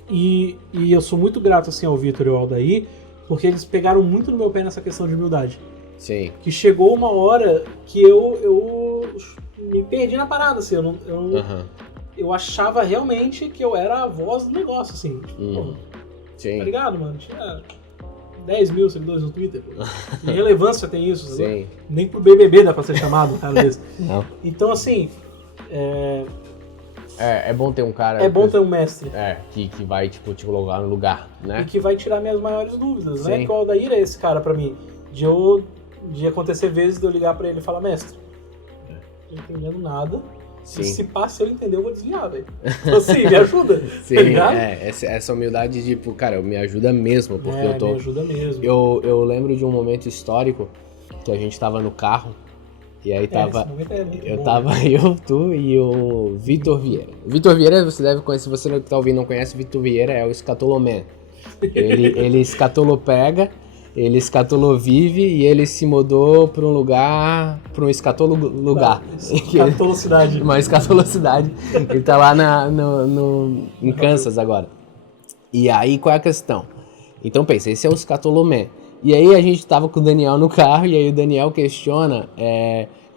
E eu sou muito grato, assim, ao Vitor e ao Aldair, porque eles pegaram muito no meu pé nessa questão de humildade. Sim. Que chegou uma hora que eu me perdi na parada, assim, eu achava realmente que eu era a voz do negócio, assim. Tipo, pô, Sim. tá ligado, mano? Tinha 10 mil seguidores no Twitter, pô. Que relevância tem isso, sabe? Sim. Nem pro BBB dá pra ser chamado um cara desse. Não. Então, assim, É bom ter um cara... é bom ter um mestre. Que vai, tipo, te colocar no lugar, né? E que vai tirar minhas maiores dúvidas, né? Sim. Que o Aldair é esse cara pra mim. De acontecer vezes de eu ligar pra ele e falar, mestre, não tô entendendo nada. Sim. E se passa eu entender, eu vou desviar, velho. Então, assim, me ajuda. Sim, tá ligado? essa humildade de, tipo, cara, me ajuda mesmo, porque eu tô... me ajuda mesmo. Eu lembro de um momento histórico que a gente tava no carro, e aí tava... Esse momento é muito bom. Tava eu, tu e o Vitor Vieira. O Vitor Vieira, você deve conhecer, se você que tá ouvindo não conhece, o Vitor Vieira é o escatoloman. Ele escatolopega, ele escatolovive e ele se mudou pra um lugar, pra um escatolugar. Escatolocidade. Uma escatolocidade. Ele tá lá em Kansas agora. E aí, qual é a questão? Então, pensa, esse é o escatoloman. E aí, a gente tava com o Daniel no carro, e aí o Daniel questiona,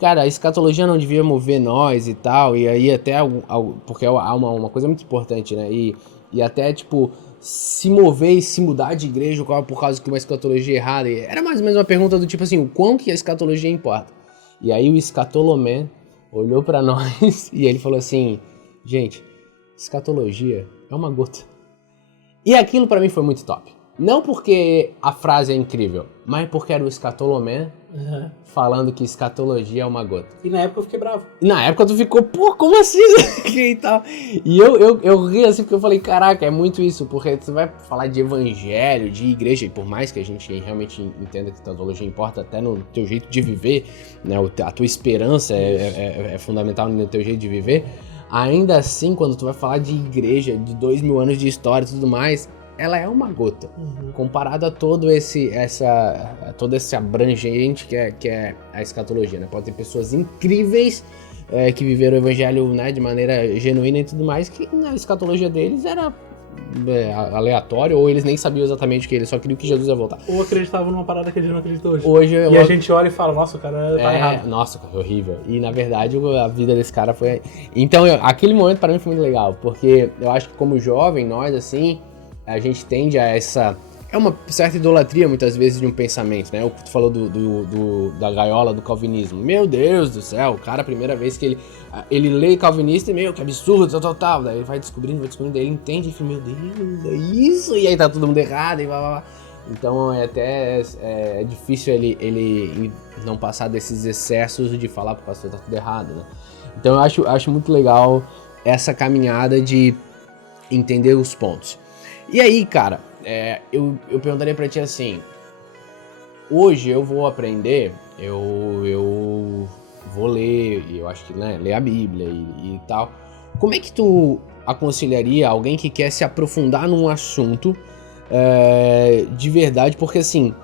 cara, a escatologia não devia mover nós e tal, e aí até, porque há uma coisa muito importante, né? E até, tipo, se mover e se mudar de igreja por causa de uma escatologia errada. E era mais ou menos uma pergunta do tipo assim, o quão que a escatologia importa? E aí o escatoloman olhou pra nós e ele falou assim, gente, escatologia é uma gota. E aquilo pra mim foi muito top. Não porque a frase é incrível, mas porque era o escatoloman falando que escatologia é uma gota. E na época eu fiquei bravo. E na época tu ficou, pô, como assim? E tal. E eu ri assim porque eu falei, caraca, é muito isso, porque tu vai falar de evangelho, de igreja, e por mais que a gente realmente entenda que escatologia importa até no teu jeito de viver, né? A tua esperança é fundamental no teu jeito de viver, ainda assim, quando tu vai falar de igreja, de 2000 anos de história e tudo mais, ela é uma gota, comparado a todo esse abrangente que é a escatologia, né? Pode ter pessoas incríveis que viveram o evangelho, né, de maneira genuína e tudo mais, que na escatologia deles era aleatório, ou eles nem sabiam exatamente o que, eles só queriam que Jesus ia voltar. Ou acreditavam numa parada que a gente não acredita hoje. E a gente olha e fala, nossa, o cara tá errado. Nossa, horrível. E na verdade a vida desse cara foi... Então aquele momento pra mim foi muito legal, porque eu acho que como jovem, nós assim... A gente tende a essa... É uma certa idolatria, muitas vezes, de um pensamento, né? O que tu falou da gaiola do calvinismo. Meu Deus do céu, o cara, a primeira vez que ele lê calvinista, meu, que absurdo, tal. Daí ele vai descobrindo, daí ele entende e fala, meu Deus, é isso? E aí tá todo mundo errado e blá, blá, blá. Então é difícil ele não passar desses excessos de falar pro pastor tá tudo errado, né? Então eu acho muito legal essa caminhada de entender os pontos. E aí, cara, eu perguntaria pra ti assim, hoje eu vou aprender, eu vou ler, eu acho que, né, ler a Bíblia e tal. Como é que tu aconselharia alguém que quer se aprofundar num assunto de verdade? Porque assim,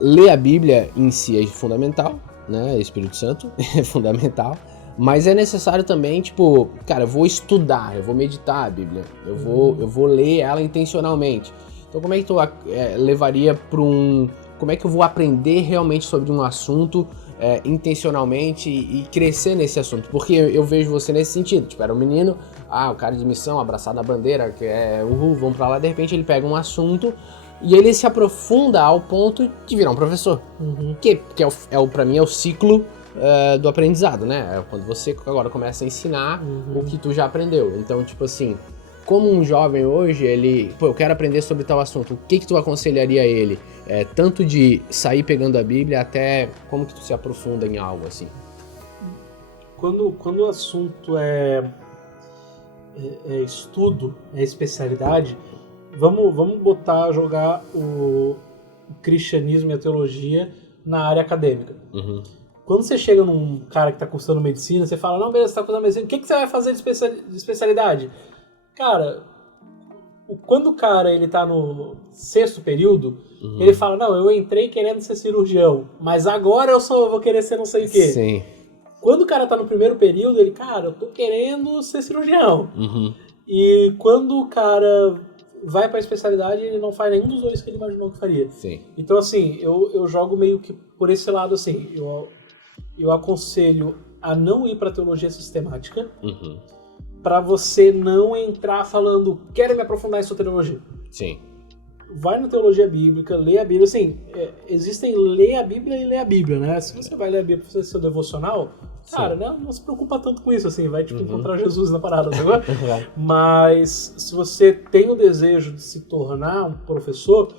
ler a Bíblia em si é fundamental, né? Espírito Santo é fundamental. Mas é necessário também, tipo, cara, eu vou estudar, eu vou meditar a Bíblia, eu vou ler ela intencionalmente. Então como é que tu levaria para como é que eu vou aprender realmente sobre um assunto intencionalmente e crescer nesse assunto? Porque eu vejo você nesse sentido, tipo, era um menino, o cara de missão, abraçado na bandeira, que vamos pra lá, de repente ele pega um assunto e ele se aprofunda ao ponto de virar um professor. Que pra mim é o ciclo do aprendizado, né? É quando você agora começa a ensinar o que tu já aprendeu. Então, tipo assim, como um jovem hoje, eu quero aprender sobre tal assunto, o que tu aconselharia a ele? Tanto de sair pegando a Bíblia, até como que tu se aprofunda em algo, assim? Quando o assunto é estudo, é especialidade, vamos jogar o cristianismo e a teologia na área acadêmica. Quando você chega num cara que está cursando medicina, você fala, não, beleza, você está cursando medicina, o que você vai fazer de especialidade? Cara, quando o cara ele tá no 6º período, ele fala, não, eu entrei querendo ser cirurgião, mas agora eu vou querer ser não sei o quê. Sim. Quando o cara tá no 1º período, ele, cara, eu tô querendo ser cirurgião. E quando o cara vai pra especialidade, ele não faz nenhum dos dois que ele imaginou que faria. Sim. Então, assim, eu jogo meio que por esse lado, assim, eu aconselho a não ir pra teologia sistemática, pra você não entrar falando, quero me aprofundar em teologia. Sim. Vai na teologia bíblica, lê a Bíblia, assim, existem ler a Bíblia e ler a Bíblia, né? Se você vai ler a Bíblia pra fazer seu devocional, cara, né, não se preocupa tanto com isso, assim, vai tipo encontrar Jesus na parada, tá? Mas se você tem o desejo de se tornar um professor,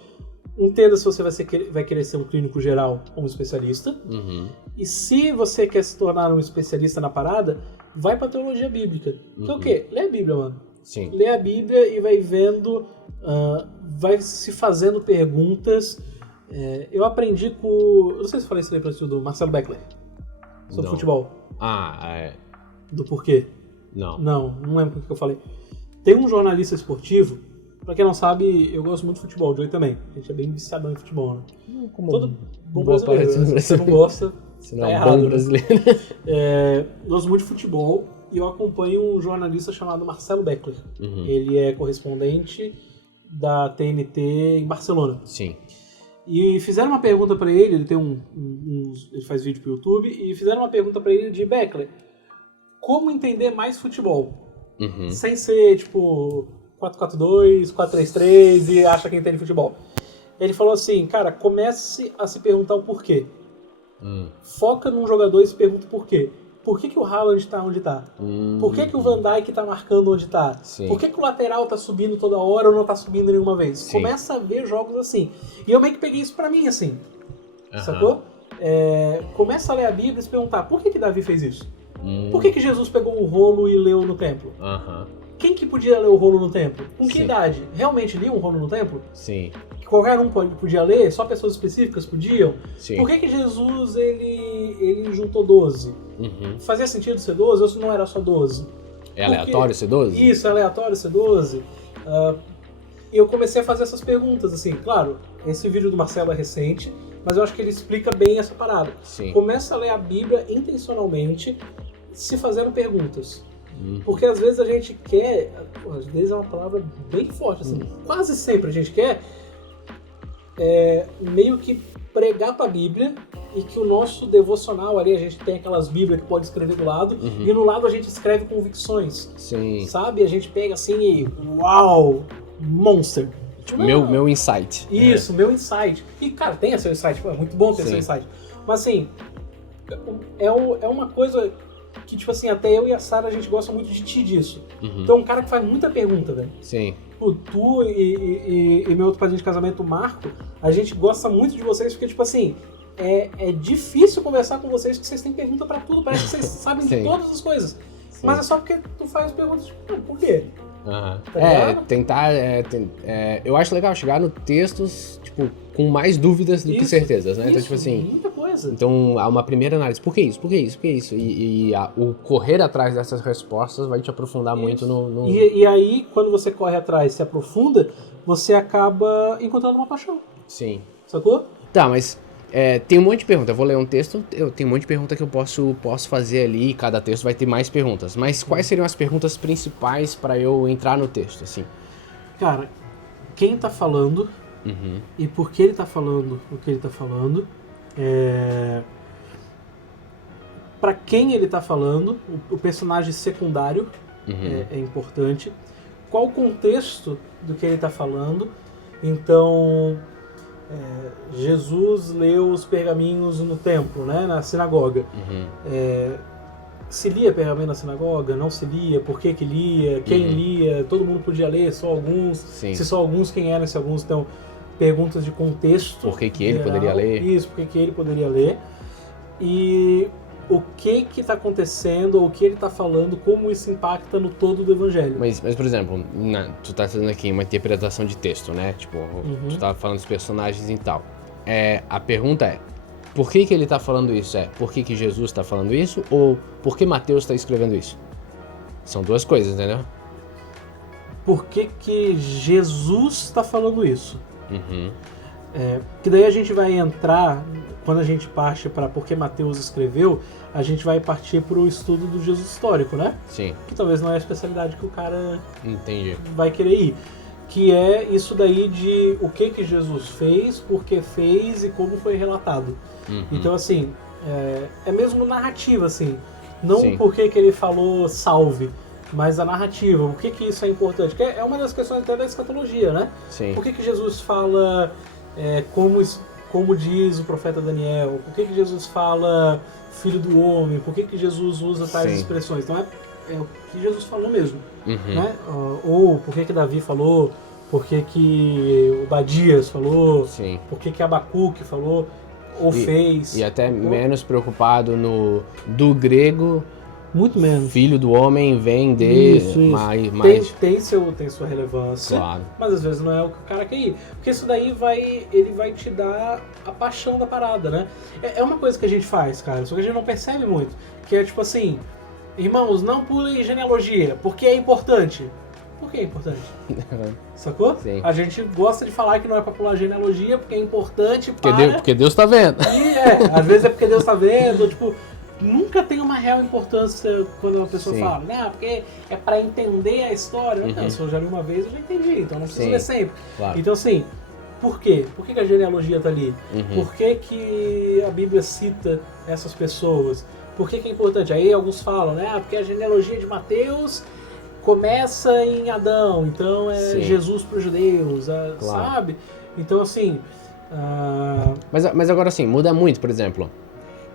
entenda se você vai querer ser um clínico geral ou um especialista. E se você quer se tornar um especialista na parada, vai pra teologia bíblica. Que é o quê? Lê a Bíblia, mano. Sim. Lê a Bíblia e vai vendo, vai se fazendo perguntas. Eu aprendi com... Eu não sei se eu falei isso aí pra você, do Marcelo Beckler. Sobre futebol. Do porquê? Não lembro o que eu falei. Tem um jornalista esportivo, pra quem não sabe, eu gosto muito de futebol, o Joey também. A gente é bem viciadão em futebol, né? Todo bom brasileiro, né? Se você não gosta, tá errado, bom brasileiro. Gosto muito de futebol e eu acompanho um jornalista chamado Marcelo Beckler. Ele é correspondente da TNT em Barcelona. Sim. E fizeram uma pergunta pra ele, ele tem ele faz vídeo pro YouTube, e fizeram uma pergunta pra ele de Beckler, como entender mais futebol? Sem ser, tipo, 4-4-2, 4-3-3 e acha que entende futebol. Ele falou assim, cara, comece a se perguntar o porquê. Foca num jogador e se pergunta o porquê. Por que o Haaland tá onde tá? Por que o Van Dijk tá marcando onde tá? Sim. Por que o lateral tá subindo toda hora ou não tá subindo nenhuma vez? Sim. Começa a ver jogos assim. E eu meio que peguei isso pra mim, assim. Sacou? Começa a ler a Bíblia e se perguntar, por que Davi fez isso? Por que Jesus pegou o rolo e leu no templo? Quem que podia ler o rolo no templo? Com que idade? Realmente lia um rolo no templo? Sim. Que qualquer um podia ler? Só pessoas específicas podiam? Sim. Por que Jesus ele juntou 12? Fazia sentido ser 12 ou se não era só 12? É aleatório ser 12? Isso, é aleatório ser 12. E eu comecei a fazer essas perguntas, assim, claro, esse vídeo do Marcelo é recente, mas eu acho que ele explica bem essa parada. Sim. Começa a ler a Bíblia intencionalmente, se fazendo perguntas. Porque às vezes a gente quer, às vezes é uma palavra bem forte, assim, quase sempre a gente quer meio que pregar pra Bíblia e que o nosso devocional ali, a gente tem aquelas Bíblias que pode escrever do lado e no lado a gente escreve convicções. Sim. Sabe? A gente pega assim e uau, monster. Tipo, meu insight. Isso, meu insight. E cara, tem seu insight, é muito bom ter seu insight. Mas assim, é uma coisa que tipo assim, até eu e a Sarah a gente gosta muito de ti disso. Então é um cara que faz muita pergunta, velho. Sim. Tu e meu outro padrinho de casamento, o Marco, a gente gosta muito de vocês porque, tipo assim, é difícil conversar com vocês porque vocês têm pergunta pra tudo, parece que vocês sabem de Sim. todas as coisas. Sim. Mas é só porque tu faz perguntas, tipo, por quê? Aham. Tá ligado? Tentar. Eu acho legal chegar no textos, tipo, com mais dúvidas do que Isso, certezas, né? Então, Isso, tipo assim. muita coisa. Então, há uma primeira análise. Por que isso? Por que isso? Por que isso? O correr atrás dessas respostas vai te aprofundar muito no... E aí, quando você corre atrás e se aprofunda, você acaba encontrando uma paixão. Sim. Sacou? Tá, mas tem um monte de pergunta. Eu vou ler um texto, tem um monte de pergunta que eu posso fazer ali. Cada texto vai ter mais perguntas. Mas quais seriam as perguntas principais para eu entrar no texto, assim? Cara, quem tá falando Uhum. e por que ele tá falando o que ele tá falando, pra quem ele tá falando, o personagem secundário Uhum. é importante, qual o contexto do que ele tá falando. Então, Jesus leu os pergaminhos no templo, né, na sinagoga. Uhum. Se lia pergaminho na sinagoga, não se lia, por que lia, quem Uhum. lia, todo mundo podia ler, só alguns, Sim. se só alguns, quem eram, se alguns. Então, perguntas de contexto. Por que ele geral, poderia ler? Isso, por que ele poderia ler. E o que está acontecendo, ou o que ele está falando, como isso impacta no todo do evangelho. Mas por exemplo, tu tá fazendo aqui uma interpretação de texto, né? Tipo, tu tá falando dos personagens e tal. A pergunta é, por que ele tá falando isso? Por que Jesus tá falando isso? Ou por que Mateus tá escrevendo isso? São duas coisas, entendeu? Por que Jesus está falando isso? Uhum. Que daí a gente vai entrar, quando a gente parte para por que Mateus escreveu, a gente vai partir para o estudo do Jesus histórico, né? Sim, Que talvez não é a especialidade que o cara entendi. vai querer ir. Que é isso daí de o que Jesus fez, por que fez e como foi relatado. Uhum. Então, assim, é mesmo narrativa, assim. Não Sim. por que ele falou salve, mas a narrativa. Por que isso é importante? Que é uma das questões até da escatologia, né? Sim. Por que Jesus fala como diz o profeta Daniel? Por que Jesus fala filho do homem? Por que Jesus usa tais Sim. expressões? Então é o que Jesus falou mesmo. Uhum. Né? Ou por que Davi falou, por que Obadias falou, Sim. por que Abacuque falou, ou fez. E até menos preocupado do grego, Muito menos. filho do homem vem de... Isso. Mais Tem sua relevância, claro. mas às vezes não é o que o cara quer ir. Porque isso daí ele vai te dar a paixão da parada, né? É uma coisa que a gente faz, cara, só que a gente não percebe muito. Que é tipo assim, irmãos, não pulem genealogia, porque é importante. Por que é importante? Sacou? Sim. A gente gosta de falar que não é pra pular genealogia, porque é importante para... Porque Deus tá vendo. E às vezes é porque Deus tá vendo, tipo, nunca tem uma real importância quando uma pessoa Sim. fala, não, porque é pra entender a história. Uhum. Não, se eu já li uma vez, eu já entendi, então não preciso Sim. ler sempre. Claro. Então, assim, por quê? Por que a genealogia tá ali? Uhum. Por que a Bíblia cita essas pessoas? Por que é importante? Aí alguns falam, né, porque a genealogia de Mateus começa em Adão, então é Sim. Jesus para os judeus, Claro. sabe? Então, assim... Mas agora sim, muda muito, por exemplo,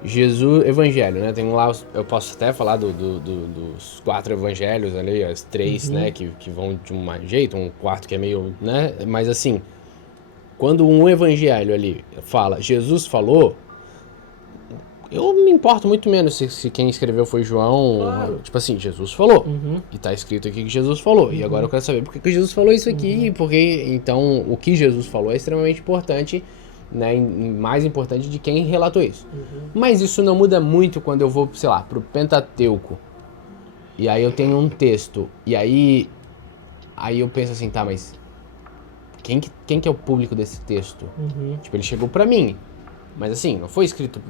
Jesus, evangelho, né? Tem lá, eu posso até falar dos 4 evangelhos ali, as 3, né, que vão de um jeito, um quarto que é meio, né? Mas assim, quando um evangelho ali fala, Jesus falou, eu me importo muito menos se quem escreveu foi João, Claro. tipo assim, Jesus falou. Uhum. E tá escrito aqui que Jesus falou. E agora eu quero saber por que Jesus falou isso aqui. Porque, então, o que Jesus falou é extremamente importante, né? Mais importante de quem relatou isso. Mas isso não muda muito quando eu vou, sei lá, pro Pentateuco. E aí eu tenho um texto. E aí eu penso assim, tá, mas quem que é o público desse texto? Uhum. Tipo, ele chegou pra mim. Mas assim, não foi escrito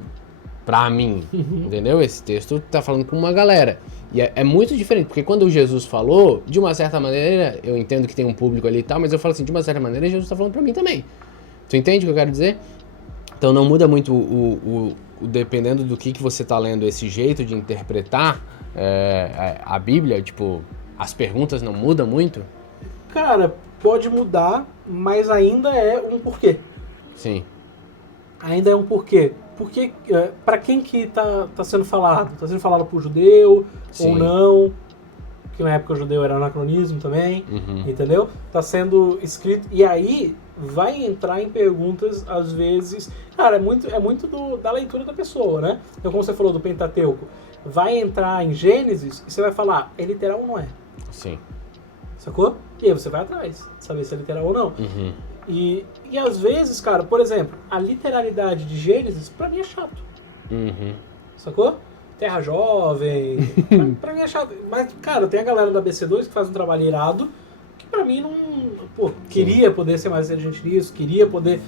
pra mim, entendeu? Esse texto tá falando com uma galera. E é muito diferente, porque quando Jesus falou, de uma certa maneira, eu entendo que tem um público ali e tal, mas eu falo assim, de uma certa maneira, Jesus tá falando pra mim também. Tu entende o que eu quero dizer? Então não muda muito dependendo do que você tá lendo, esse jeito de interpretar a Bíblia, tipo, as perguntas não mudam muito? Cara, pode mudar, mas ainda é um porquê. Sim. Ainda é um porquê. Porque, pra quem que tá sendo falado? Tá sendo falado pro judeu Sim. ou não? Que na época o judeu era anacronismo também, Uhum. entendeu? Tá sendo escrito... E aí, vai entrar em perguntas, às vezes... Cara, é muito da leitura da pessoa, né? Então, como você falou do Pentateuco, vai entrar em Gênesis e você vai falar, é literal ou não é? Sim. Sacou? E aí você vai atrás, saber se é literal ou não. Uhum. E às vezes, cara, por exemplo, a literalidade de Gênesis, pra mim é chato. Uhum. Sacou? Terra Jovem, pra mim é chato. Mas, cara, tem a galera da BC2 que faz um trabalho irado, que pra mim não... Pô, queria poder ser mais inteligente nisso, queria poder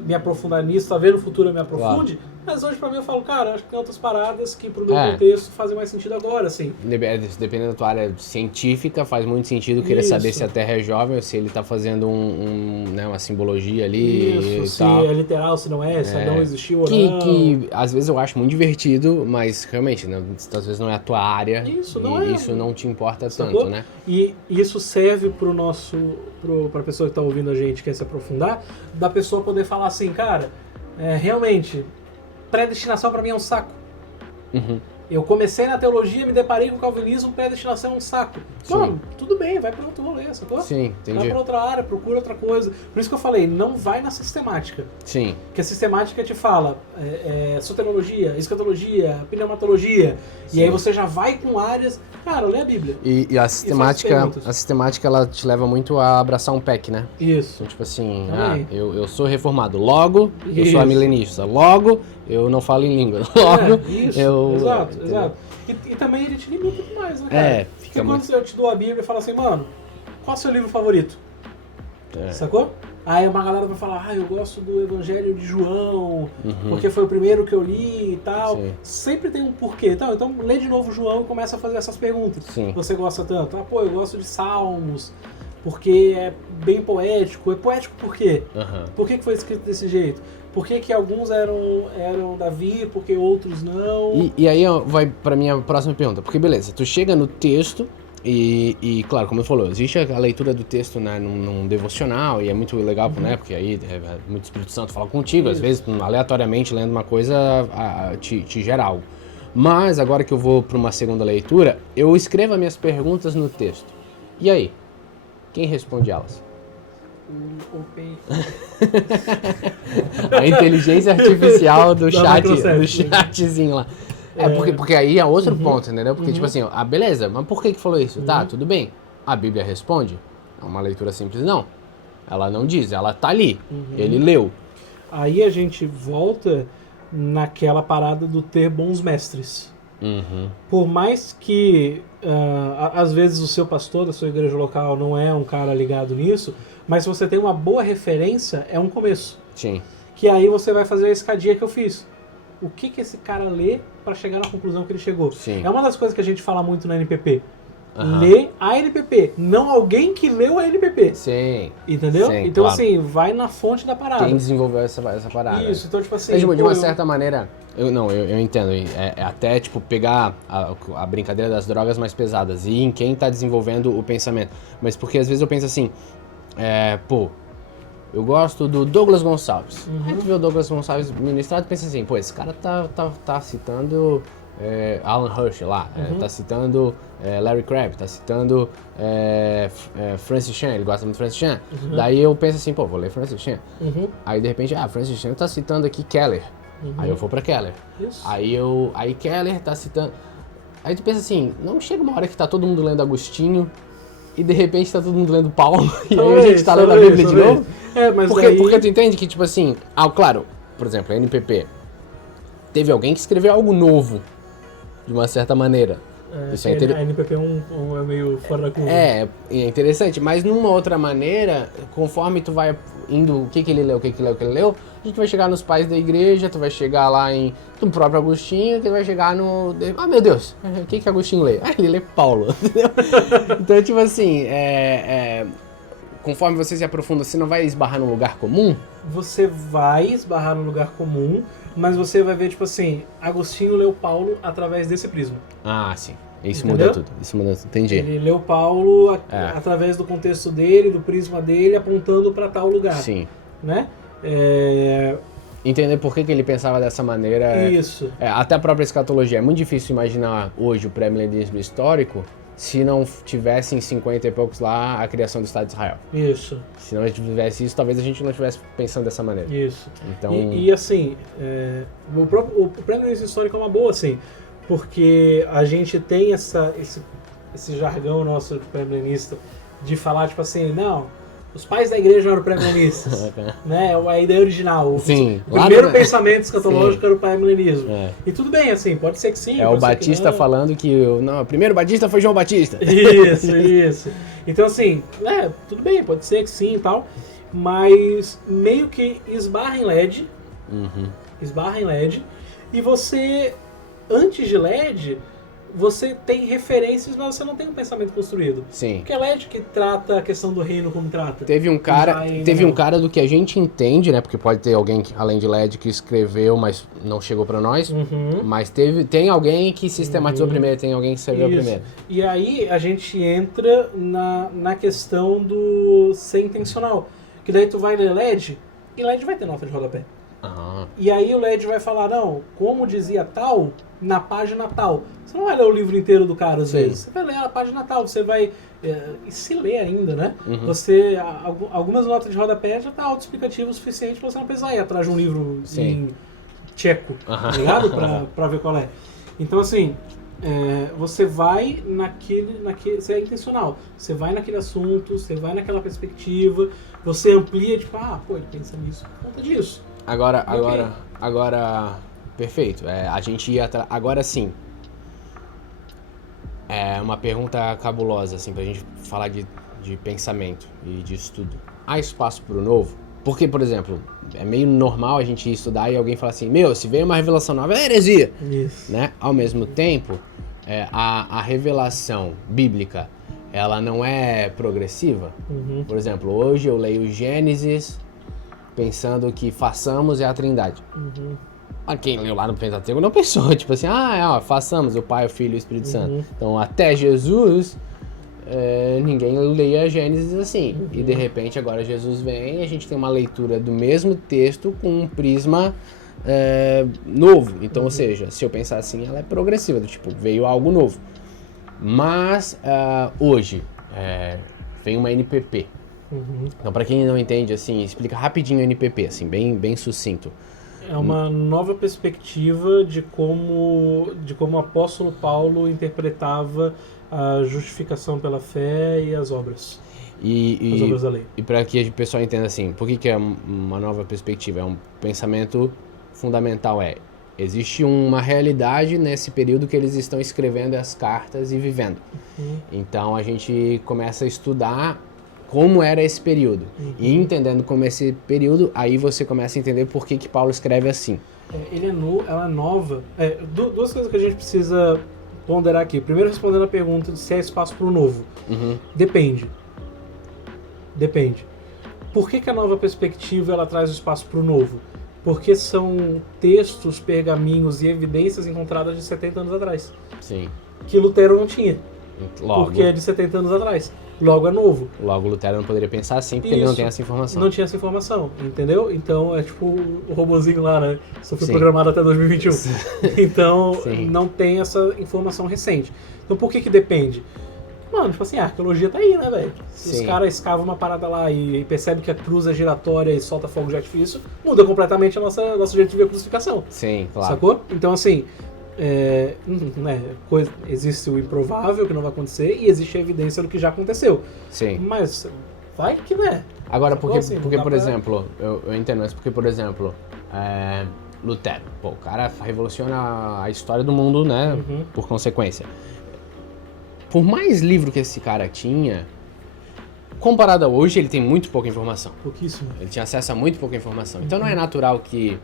me aprofundar nisso, talvez no futuro eu me aprofunde, mas hoje pra mim eu falo, cara, acho que tem outras paradas que pro meu contexto fazem mais sentido agora, assim. Dependendo da tua área científica, faz muito sentido querer saber se a Terra é jovem ou se ele tá fazendo né, uma simbologia ali Isso, e tal. se é literal, se não é, se não existiu ou não. Que às vezes eu acho muito divertido, mas realmente, né, às vezes não é a tua área isso não te importa sacou? tanto, né? E isso serve pra pessoa que tá ouvindo a gente, quer se aprofundar, da pessoa poder falar assim, cara, realmente, predestinação pra mim é um saco. Uhum. Eu comecei na teologia, me deparei com o calvinismo, predestinação é um saco. Mano, tudo bem, vai pra outro rolê, sacou? Sim, entendi. Vai pra outra área, procura outra coisa. Por isso que eu falei, não vai na sistemática. Sim. Porque a sistemática te fala soteriologia, escatologia, pneumatologia, e aí você já vai com áreas... Cara, lê a Bíblia. E a sistemática, ela te leva muito a abraçar um PEC, né? Isso. Então, tipo assim, eu sou reformado, logo eu sou amilenista, logo eu não falo em língua, logo eu... Exato. E também ele te limita demais, né, cara? Porque quando eu te dou a Bíblia e falo assim, mano, qual é o seu livro favorito? Sacou? Aí uma galera vai falar, eu gosto do Evangelho de João, porque foi o primeiro que eu li e tal. Sim. Sempre tem um porquê. Então lê de novo João e começa a fazer essas perguntas. Sim. Você gosta tanto? Eu gosto de Salmos, porque é bem poético. É poético por quê? Por que foi escrito desse jeito? Por que alguns eram Davi, porque outros não? E aí vai pra minha próxima pergunta. Porque beleza, tu chega no texto... E claro, como eu falou, existe a leitura do texto, né, num devocional, e é muito legal, né, porque aí muito Espírito Santo fala contigo, às vezes aleatoriamente lendo uma coisa te gera algo. Mas agora que eu vou para uma segunda leitura, eu escrevo as minhas perguntas no texto. E aí? Quem responde elas? A inteligência artificial do chatzinho lá. Porque aí é outro ponto, entendeu? Porque, tipo assim, beleza, mas por que falou isso? Tá, tudo bem. A Bíblia responde? É uma leitura simples, não. Ela não diz, ela tá ali. Ele leu. Aí a gente volta naquela parada do ter bons mestres. Por mais que, às vezes, o seu pastor da sua igreja local não é um cara ligado nisso, mas se você tem uma boa referência, é um começo. Sim. Que aí você vai fazer a escadinha que eu fiz. O que esse cara lê para chegar na conclusão que ele chegou? Sim. É uma das coisas que a gente fala muito na NPP. Lê a NPP, não alguém que leu a NPP. Sim. Entendeu? Sim, então, claro. assim, vai na fonte da parada. Quem desenvolveu essa parada. Isso, então, tipo assim... Mas, de uma certa maneira, eu entendo. É até, tipo, pegar a brincadeira das drogas mais pesadas e em quem tá desenvolvendo o pensamento. Mas porque, às vezes, eu penso assim, eu gosto do Douglas Gonçalves. Aí tu vê o Douglas Gonçalves ministrado e pensa assim, esse cara tá citando Alan Hirsch lá, tá citando Larry Crabb, tá citando Francis Chan, ele gosta muito de Francis Chan. Daí eu penso assim, vou ler Francis Chan. Aí de repente, Francis Chan tá citando aqui Keller. Aí eu vou pra Keller. Isso. Aí Keller tá citando... Aí tu pensa assim, não chega uma hora que tá todo mundo lendo Agostinho e de repente tá todo mundo lendo Paulo e aí a gente tá lendo a Bíblia de novo? Porque tu entende que, tipo assim, claro, por exemplo, a NPP, teve alguém que escreveu algo novo, de uma certa maneira. Isso a NPP é meio fora da curva. É interessante, mas numa outra maneira, conforme tu vai indo, o que ele leu, a gente vai chegar nos pais da igreja, tu vai chegar lá no próprio Agostinho, que vai chegar no... meu Deus, o que Agostinho lê? Ele lê Paulo, entendeu? Então, tipo assim, conforme você se aprofunda, você não vai esbarrar num lugar comum? Você vai esbarrar num lugar comum, mas você vai ver, tipo assim, Agostinho leu Paulo através desse prisma. Sim. Isso muda tudo, entendi. Ele leu Paulo através do contexto dele, do prisma dele, apontando para tal lugar. Sim. Né? Entender por que ele pensava dessa maneira. Isso. Até a própria escatologia. É muito difícil imaginar hoje o pré-milenismo histórico se não tivesse em 50 e poucos lá a criação do Estado de Israel. Isso. Se não tivesse isso, talvez a gente não estivesse pensando dessa maneira. Isso. Então... E assim, o pré-milenismo histórico é uma boa, assim, porque a gente tem esse jargão nosso de pré-milenista de falar, tipo assim, não, os pais da igreja não eram pré-milenistas, né? A ideia original. Sim. O primeiro pensamento escatológico era o pré-milenismo. É. E tudo bem, assim, pode ser que sim. É o Batista falando que o primeiro Batista foi João Batista. Isso. Então, assim, tudo bem, pode ser que sim e tal, mas meio que esbarra em LED, e você, antes de LED, você tem referências, mas você não tem um pensamento construído. Sim. Porque é LED que trata a questão do reino como trata. Teve um cara do que a gente entende, né? Porque pode ter alguém, além de LED, que escreveu, mas não chegou pra nós. Mas tem alguém que sistematizou primeiro, tem alguém que escreveu primeiro. E aí a gente entra na questão do ser intencional. Que daí tu vai ler LED, e LED vai ter nota de rodapé. E aí o LED vai falar, não, como dizia tal, na página tal. Você não vai ler o livro inteiro do cara, às vezes. Você vai ler a página tal, você vai... e se ler ainda, né? Você... Algumas notas de rodapé já tá autoexplicativo o suficiente pra você não precisar ir atrás de um livro em tcheco, tá ligado? Pra ver qual é. Então, assim, você vai naquele... Você é intencional. Você vai naquele assunto, você vai naquela perspectiva, você amplia, tipo, ele pensa nisso por conta disso. Agora, perfeito. A gente ia agora sim. É uma pergunta cabulosa, assim, pra gente falar de pensamento e de estudo. Há espaço pro novo? Porque, por exemplo, é meio normal a gente estudar e alguém falar assim, se veio uma revelação nova, é heresia. Isso. Né? Ao mesmo tempo, a revelação bíblica, ela não é progressiva. Por exemplo, hoje eu leio Gênesis pensando que façamos é a Trindade. Quem leu lá no Pentateuco não pensou, tipo assim, façamos o Pai, o Filho e o Espírito Santo. Então, até Jesus, ninguém leia Gênesis assim. E, de repente, agora Jesus vem e a gente tem uma leitura do mesmo texto com um prisma novo. Então, ou seja, se eu pensar assim, ela é progressiva, do tipo, veio algo novo. Mas, hoje, vem uma NPP. Então, para quem não entende, assim, explica rapidinho o NPP, assim, bem sucinto. É uma nova perspectiva de como o apóstolo Paulo interpretava a justificação pela fé e as obras. As obras da lei. E para que o pessoal entenda assim, por que é uma nova perspectiva? É um pensamento fundamental, existe uma realidade nesse período que eles estão escrevendo as cartas e vivendo. Então a gente começa a estudar como era esse período. E entendendo como é esse período, aí você começa a entender por que Paulo escreve assim. Ela é nova. Duas coisas que a gente precisa ponderar aqui. Primeiro, respondendo a pergunta de se há espaço para o novo. Depende. Por que a nova perspectiva ela traz o espaço para o novo? Porque são textos, pergaminhos e evidências encontradas de 70 anos atrás. Sim. Que Lutero não tinha. Logo, porque é de 70 anos atrás. Logo é novo. Logo Lutero não poderia pensar assim porque ele não tem essa informação. Não tinha essa informação, entendeu? Então é tipo o robozinho lá, né? Só foi programado até 2021. Então não tem essa informação recente. Então por que depende? Mano, tipo assim, a arqueologia tá aí, né, velho? Se os caras escavam uma parada lá e percebem que a cruz é giratória e solta fogo de artifício, muda completamente a nosso jeito de ver a crucificação. Sim, claro. Sacou? Então assim... existe o improvável que não vai acontecer e existe a evidência do que já aconteceu. Sim. Mas vai que né. Agora, porque por exemplo, eu entendo, mas porque, por exemplo, Lutero, o cara revoluciona a história do mundo, né, por consequência. Por mais livro que esse cara tinha, comparado a hoje, ele tem muito pouca informação. Pouquíssimo. Ele tinha acesso a muito pouca informação. Então não é natural que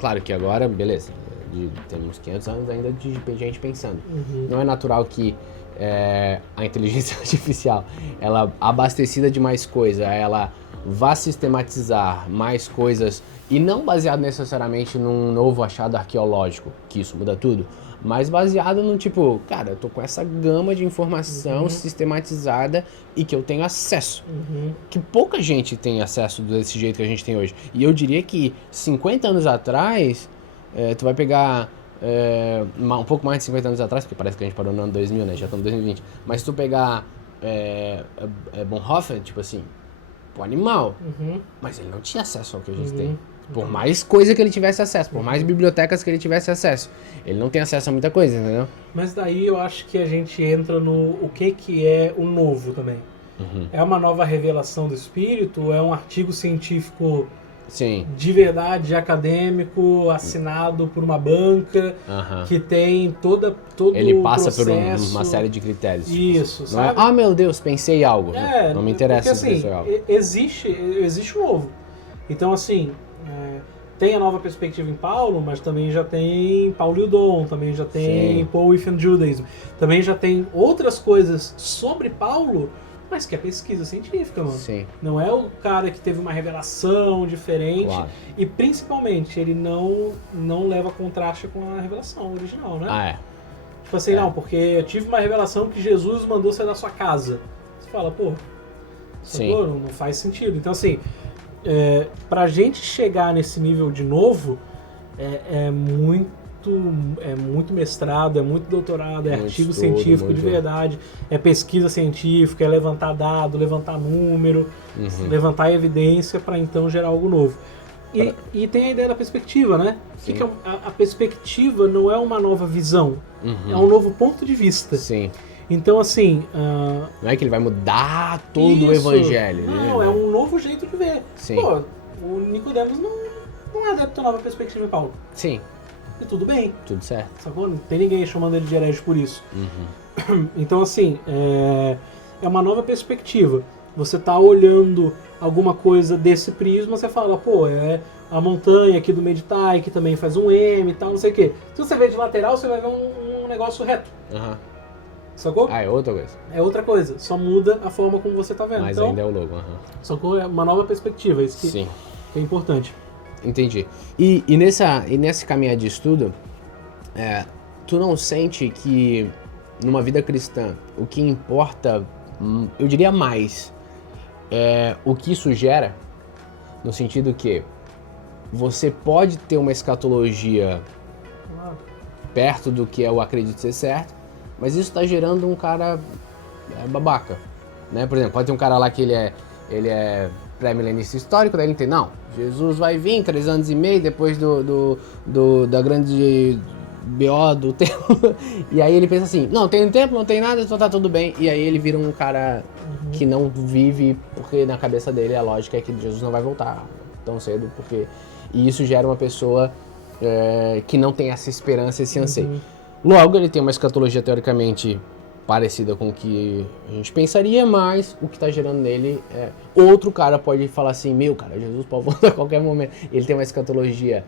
claro que agora, beleza, temos 500 anos ainda de gente pensando. Não é natural que a inteligência artificial, ela abastecida de mais coisa, ela vá sistematizar mais coisas e não baseado necessariamente num novo achado arqueológico, que isso muda tudo, mas baseado no tipo, cara, eu tô com essa gama de informação sistematizada e que eu tenho acesso. Que pouca gente tem acesso desse jeito que a gente tem hoje. E eu diria que 50 anos atrás, tu vai pegar um pouco mais de 50 anos atrás, porque parece que a gente parou no ano 2000, né? Já estamos em 2020. Mas se tu pegar Bonhoeffer, tipo assim, pô, animal. Mas ele não tinha acesso ao que a gente tem. Por mais coisa que ele tivesse acesso, por mais bibliotecas que ele tivesse acesso, ele não tem acesso a muita coisa, entendeu? Mas daí eu acho que a gente entra no o que é o novo também. É uma nova revelação do Espírito? É um artigo científico Sim. de verdade, acadêmico, assinado por uma banca, que tem todo ele passa o processo. por uma série de critérios. Isso, não sabe? É, meu Deus, pensei algo. Não me interessa porque, se assim, pensei algo. existe o novo. Então, assim, tem a nova perspectiva em Paulo, mas também já tem Paulo e o Dom, também já tem Paul Within Judaism, também já tem outras coisas sobre Paulo, mas que é pesquisa científica, mano. Sim. Não é o cara que teve uma revelação diferente. Claro. E principalmente, ele não leva contraste com a revelação original, né? Tipo assim, não, porque eu tive uma revelação que Jesus mandou sair da sua casa. Você fala, pô, não faz sentido. Então, assim, pra gente chegar nesse nível de novo, é muito mestrado, é muito doutorado, é muito artigo estudo, científico de verdade, é pesquisa científica, é levantar dado, levantar número, levantar evidência para então gerar algo novo. E tem a ideia da perspectiva, né? Que a perspectiva não é uma nova visão, é um novo ponto de vista. Sim. Então, assim... não é que ele vai mudar todo o evangelho. Não, é um novo jeito de ver. Sim. Pô, o Nicodemos não é adepto a nova perspectiva em Paulo. Sim. E tudo bem. Tudo certo. Sacou? Não tem ninguém chamando ele de herege por isso. Então, assim, é uma nova perspectiva. Você tá olhando alguma coisa desse prisma, você fala, pô, é a montanha aqui do Meditai, que também faz um M e tal, não sei o quê. Se você vê de lateral, você vai ver um negócio reto. Sacou? É outra coisa. É outra coisa. Só muda a forma como você tá vendo. Mas então, ainda é o logo. Sacou? É uma nova perspectiva. Isso que é importante. Entendi. E nesse caminhar de estudo, tu não sente que numa vida cristã o que importa, eu diria mais, é o que isso gera? No sentido que você pode ter uma escatologia perto do que eu acredito ser certo, mas isso está gerando um cara babaca, né? Por exemplo, pode ter um cara lá que ele é pré-milenista histórico, daí ele entende, não, Jesus vai vir 3 anos e meio depois da grande BO do templo, e aí ele pensa assim, não, tem tempo, não tem nada, então tá tudo bem, e aí ele vira um cara que não vive, porque na cabeça dele a lógica é que Jesus não vai voltar tão cedo, e isso gera uma pessoa que não tem essa esperança, esse anseio. Logo, ele tem uma escatologia teoricamente parecida com o que a gente pensaria, mas o que está gerando nele é... Outro cara pode falar assim, cara, Jesus pode voltar a qualquer momento. Ele tem uma escatologia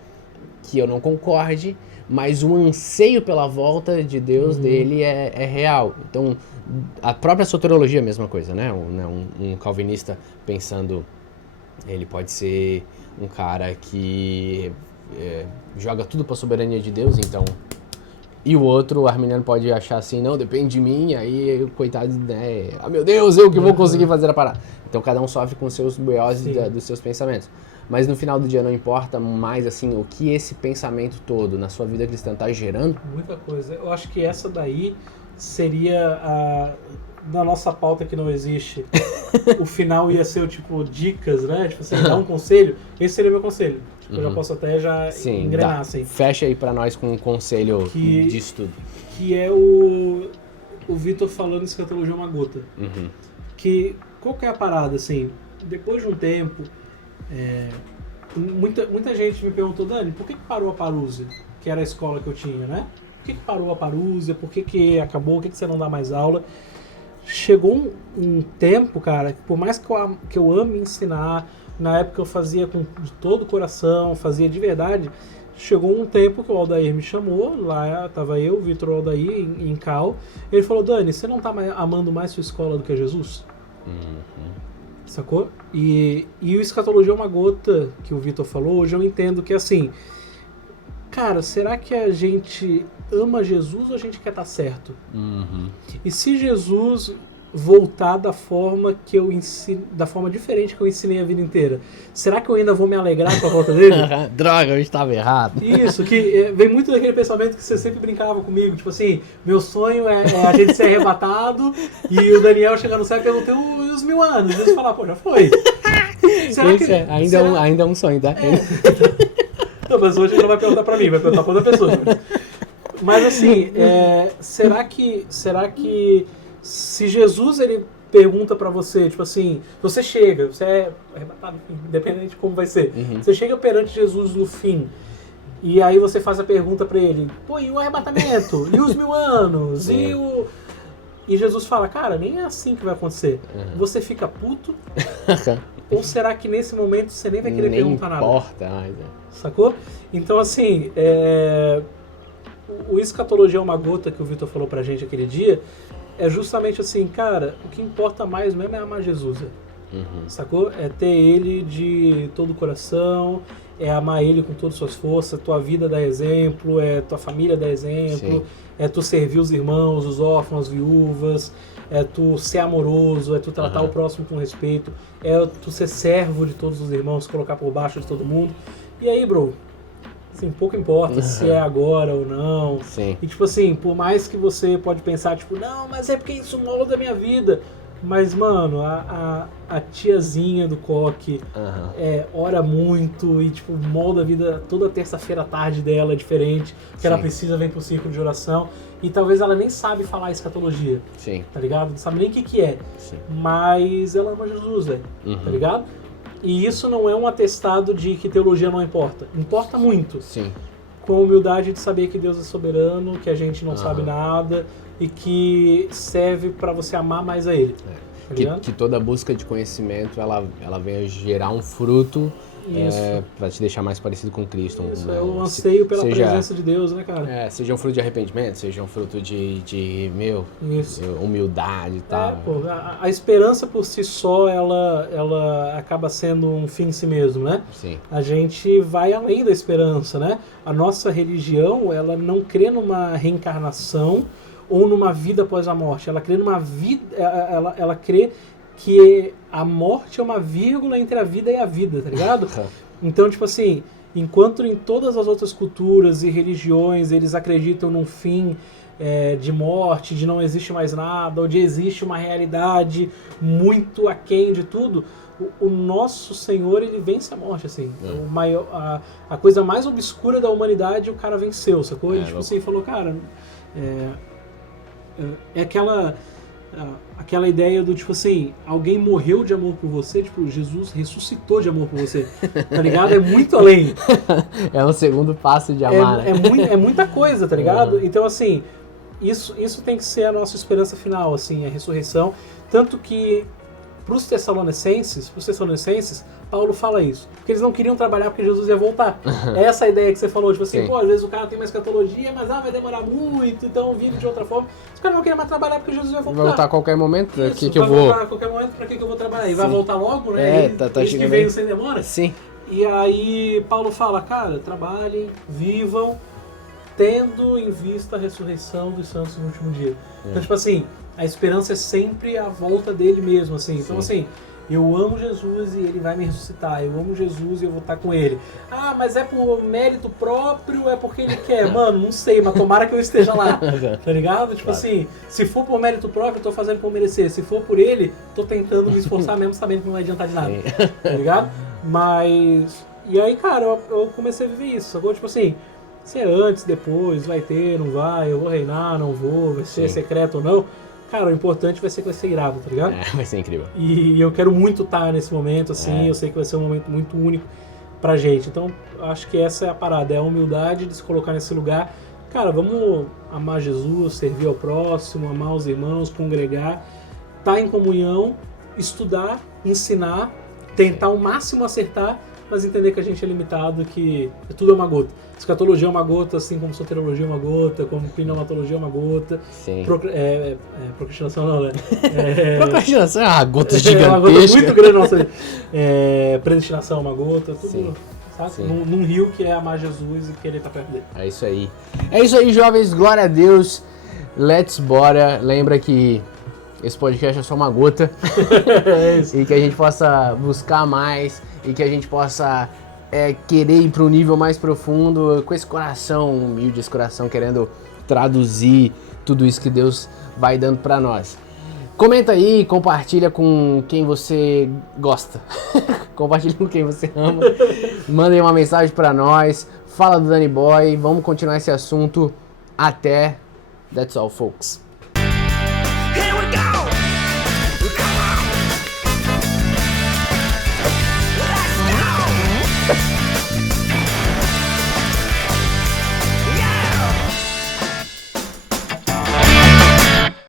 que eu não concorde, mas o anseio pela volta de Deus dele é real. Então, a própria soteriologia é a mesma coisa, né? Um calvinista pensando, ele pode ser um cara que joga tudo para a soberania de Deus, então... E o outro, o arminiano, pode achar assim, não, depende de mim, aí, coitado, né? Meu Deus, eu que vou conseguir fazer a parada. Então, cada um sofre com os seus BOs dos seus pensamentos. Mas no final do dia não importa mais, assim, o que esse pensamento todo na sua vida cristã tá gerando? Muita coisa. Eu acho que essa daí seria na nossa pauta que não existe. O final ia ser, tipo, dicas, né? Tipo, você dá um conselho. Esse seria o meu conselho. Eu já posso até engrenar, assim. Fecha aí pra nós com um conselho de estudo. Que é o Vitor falando de escatologia é uma gota. Qual que é a parada, assim? Depois de um tempo, muita gente me perguntou, Dani, por que parou a Parousia? Que era a escola que eu tinha, né? Por que parou a Parousia? Por que acabou? Por que você não dá mais aula? Chegou um tempo, cara, que por mais que eu ame ensinar, na época eu fazia de todo o coração, fazia de verdade, chegou um tempo que o Aldair me chamou, lá tava eu, o Vitor Aldair, em Cal, ele falou, Dani, você não tá amando mais sua escola do que Jesus? Sacou? E o escatologia é uma gota, que o Vitor falou, hoje eu entendo que assim, cara, será que a gente ama Jesus ou a gente quer estar certo? E se Jesus voltar da forma que eu ensino, da forma diferente que eu ensinei a vida inteira? Será que eu ainda vou me alegrar com a volta dele? Droga, eu estava errado. Isso, que vem muito daquele pensamento que você sempre brincava comigo, tipo assim, meu sonho é a gente ser arrebatado e o Daniel chegar no céu e perguntar os 1000 anos. E eles falar, pô, já foi. Será que, ainda é um sonho, tá? Não, mas hoje ele não vai perguntar pra mim, vai perguntar pra outra pessoa. Mas assim, será que se Jesus ele pergunta pra você, tipo assim, você chega, você é arrebatado, independente de como vai ser, você chega perante Jesus no fim, e aí você faz a pergunta pra ele, pô, e o arrebatamento? E os 1000 anos? E Jesus fala, cara, nem é assim que vai acontecer. Você fica puto? Ou será que nesse momento você nem vai querer perguntar nada? Nem importa mais. Sacou? Então, assim, o escatologia é uma gota que o Vitor falou pra gente aquele dia, é justamente assim, cara, o que importa mais mesmo é amar Jesus, sacou? É ter ele de todo o coração, é amar ele com todas as suas forças, tua vida dá exemplo, é tua família dá exemplo, é tu servir os irmãos, os órfãos, as viúvas, é tu ser amoroso, é tu tratar o próximo com respeito, é tu ser servo de todos os irmãos, colocar por baixo de todo mundo. E aí, bro, assim, pouco importa se é agora ou não. Sim. E tipo assim, por mais que você pode pensar, tipo, não, mas é porque isso molda a minha vida. Mas, mano, a tiazinha do coque ora muito e, tipo, molda a vida toda terça-feira à tarde dela é diferente. Que ela precisa vir pro círculo de oração. E talvez ela nem sabe falar escatologia. Sim. Tá ligado? Não sabe nem o que é. Sim. Mas ela ama Jesus, velho. Tá ligado? E isso não é um atestado de que teologia não importa. Importa muito. Sim. Com a humildade de saber que Deus é soberano, que a gente não sabe nada e que serve para você amar mais a Ele. Tá que toda busca de conhecimento ela venha gerar um fruto para te deixar mais parecido com Cristo. Isso, é o anseio pela presença de Deus, né, cara? Seja um fruto de arrependimento, seja um fruto de humildade e tal. Pô, a esperança por si só, ela acaba sendo um fim em si mesmo, né? Sim. A gente vai além da esperança, né? A nossa religião, ela não crê numa reencarnação ou numa vida após a morte. Ela crê numa vida, ela crê que a morte é uma vírgula entre a vida e a vida, tá ligado? Então, tipo assim, enquanto em todas as outras culturas e religiões eles acreditam num fim de morte, de não existe mais nada, ou de existe uma realidade muito aquém de tudo, o nosso Senhor, ele vence a morte, assim. A coisa mais obscura da humanidade, o cara venceu, sacou? Ele, tipo assim, falou, cara, aquela ideia do, tipo assim, alguém morreu de amor por você, tipo, Jesus ressuscitou de amor por você, tá ligado? É muito além. É um segundo passo de amar. É muita coisa, tá ligado? Então, assim, isso tem que ser a nossa esperança final, assim, a ressurreição. Tanto que, pros Tessalonicenses, Paulo fala isso. Porque eles não queriam trabalhar porque Jesus ia voltar. É essa a ideia que você falou, tipo assim, pô, às vezes o cara tem uma escatologia, mas vai demorar muito, então vive de outra forma. Os caras não queriam mais trabalhar porque Jesus ia voltar. Vai voltar a qualquer momento, isso, que eu vou... voltar a qualquer momento, pra que eu vou trabalhar? E vai voltar logo, né? Tá chegando que veio sem demora. Sim. E aí Paulo fala, cara, trabalhem, vivam, tendo em vista a ressurreição dos santos no último dia. Então, tipo assim, a esperança é sempre a volta dele mesmo, assim. Então, assim, eu amo Jesus e ele vai me ressuscitar. Eu amo Jesus e eu vou estar com ele. Ah, mas é por mérito próprio, é porque ele quer? Mano, não sei, mas tomara que eu esteja lá. Tá ligado? Tipo assim, se for por mérito próprio, eu tô fazendo por merecer. Se for por ele, tô tentando me esforçar mesmo sabendo que não vai adiantar de nada. Tá ligado? Mas... E aí, cara, eu comecei a viver isso. Sacou? Tipo assim, se é antes, depois, vai ter, não vai, eu vou reinar, não vou, vai ser secreto ou não. Cara, o importante vai ser que vai ser irado, tá ligado? Vai ser incrível. E eu quero muito estar nesse momento, assim, eu sei que vai ser um momento muito único pra gente. Então, acho que essa é a parada, é a humildade de se colocar nesse lugar. Cara, vamos amar Jesus, servir ao próximo, amar os irmãos, congregar, estar em comunhão, estudar, ensinar, tentar ao máximo acertar, mas entender que a gente é limitado, que tudo é uma gota. Escatologia é uma gota, assim como soteriologia é uma gota, como pneumatologia é uma gota. Sim. Procrastinação não, né? Procrastinação é uma gota gigantesca. É uma gota muito grande, nossa. Predestinação é uma gota, tudo, sabe? Num rio que é amar Jesus e querer estar perto dele. É isso aí. É isso aí, jovens. Glória a Deus. Let's bora. Lembra que esse podcast é só uma gota. É isso. E que a gente possa buscar mais e que a gente possa querer ir para um nível mais profundo com esse coração humilde, esse coração querendo traduzir tudo isso que Deus vai dando para nós. Comenta aí, compartilha com quem você gosta, compartilha com quem você ama, manda aí uma mensagem para nós, fala do Danny Boy, vamos continuar esse assunto até. That's all, folks.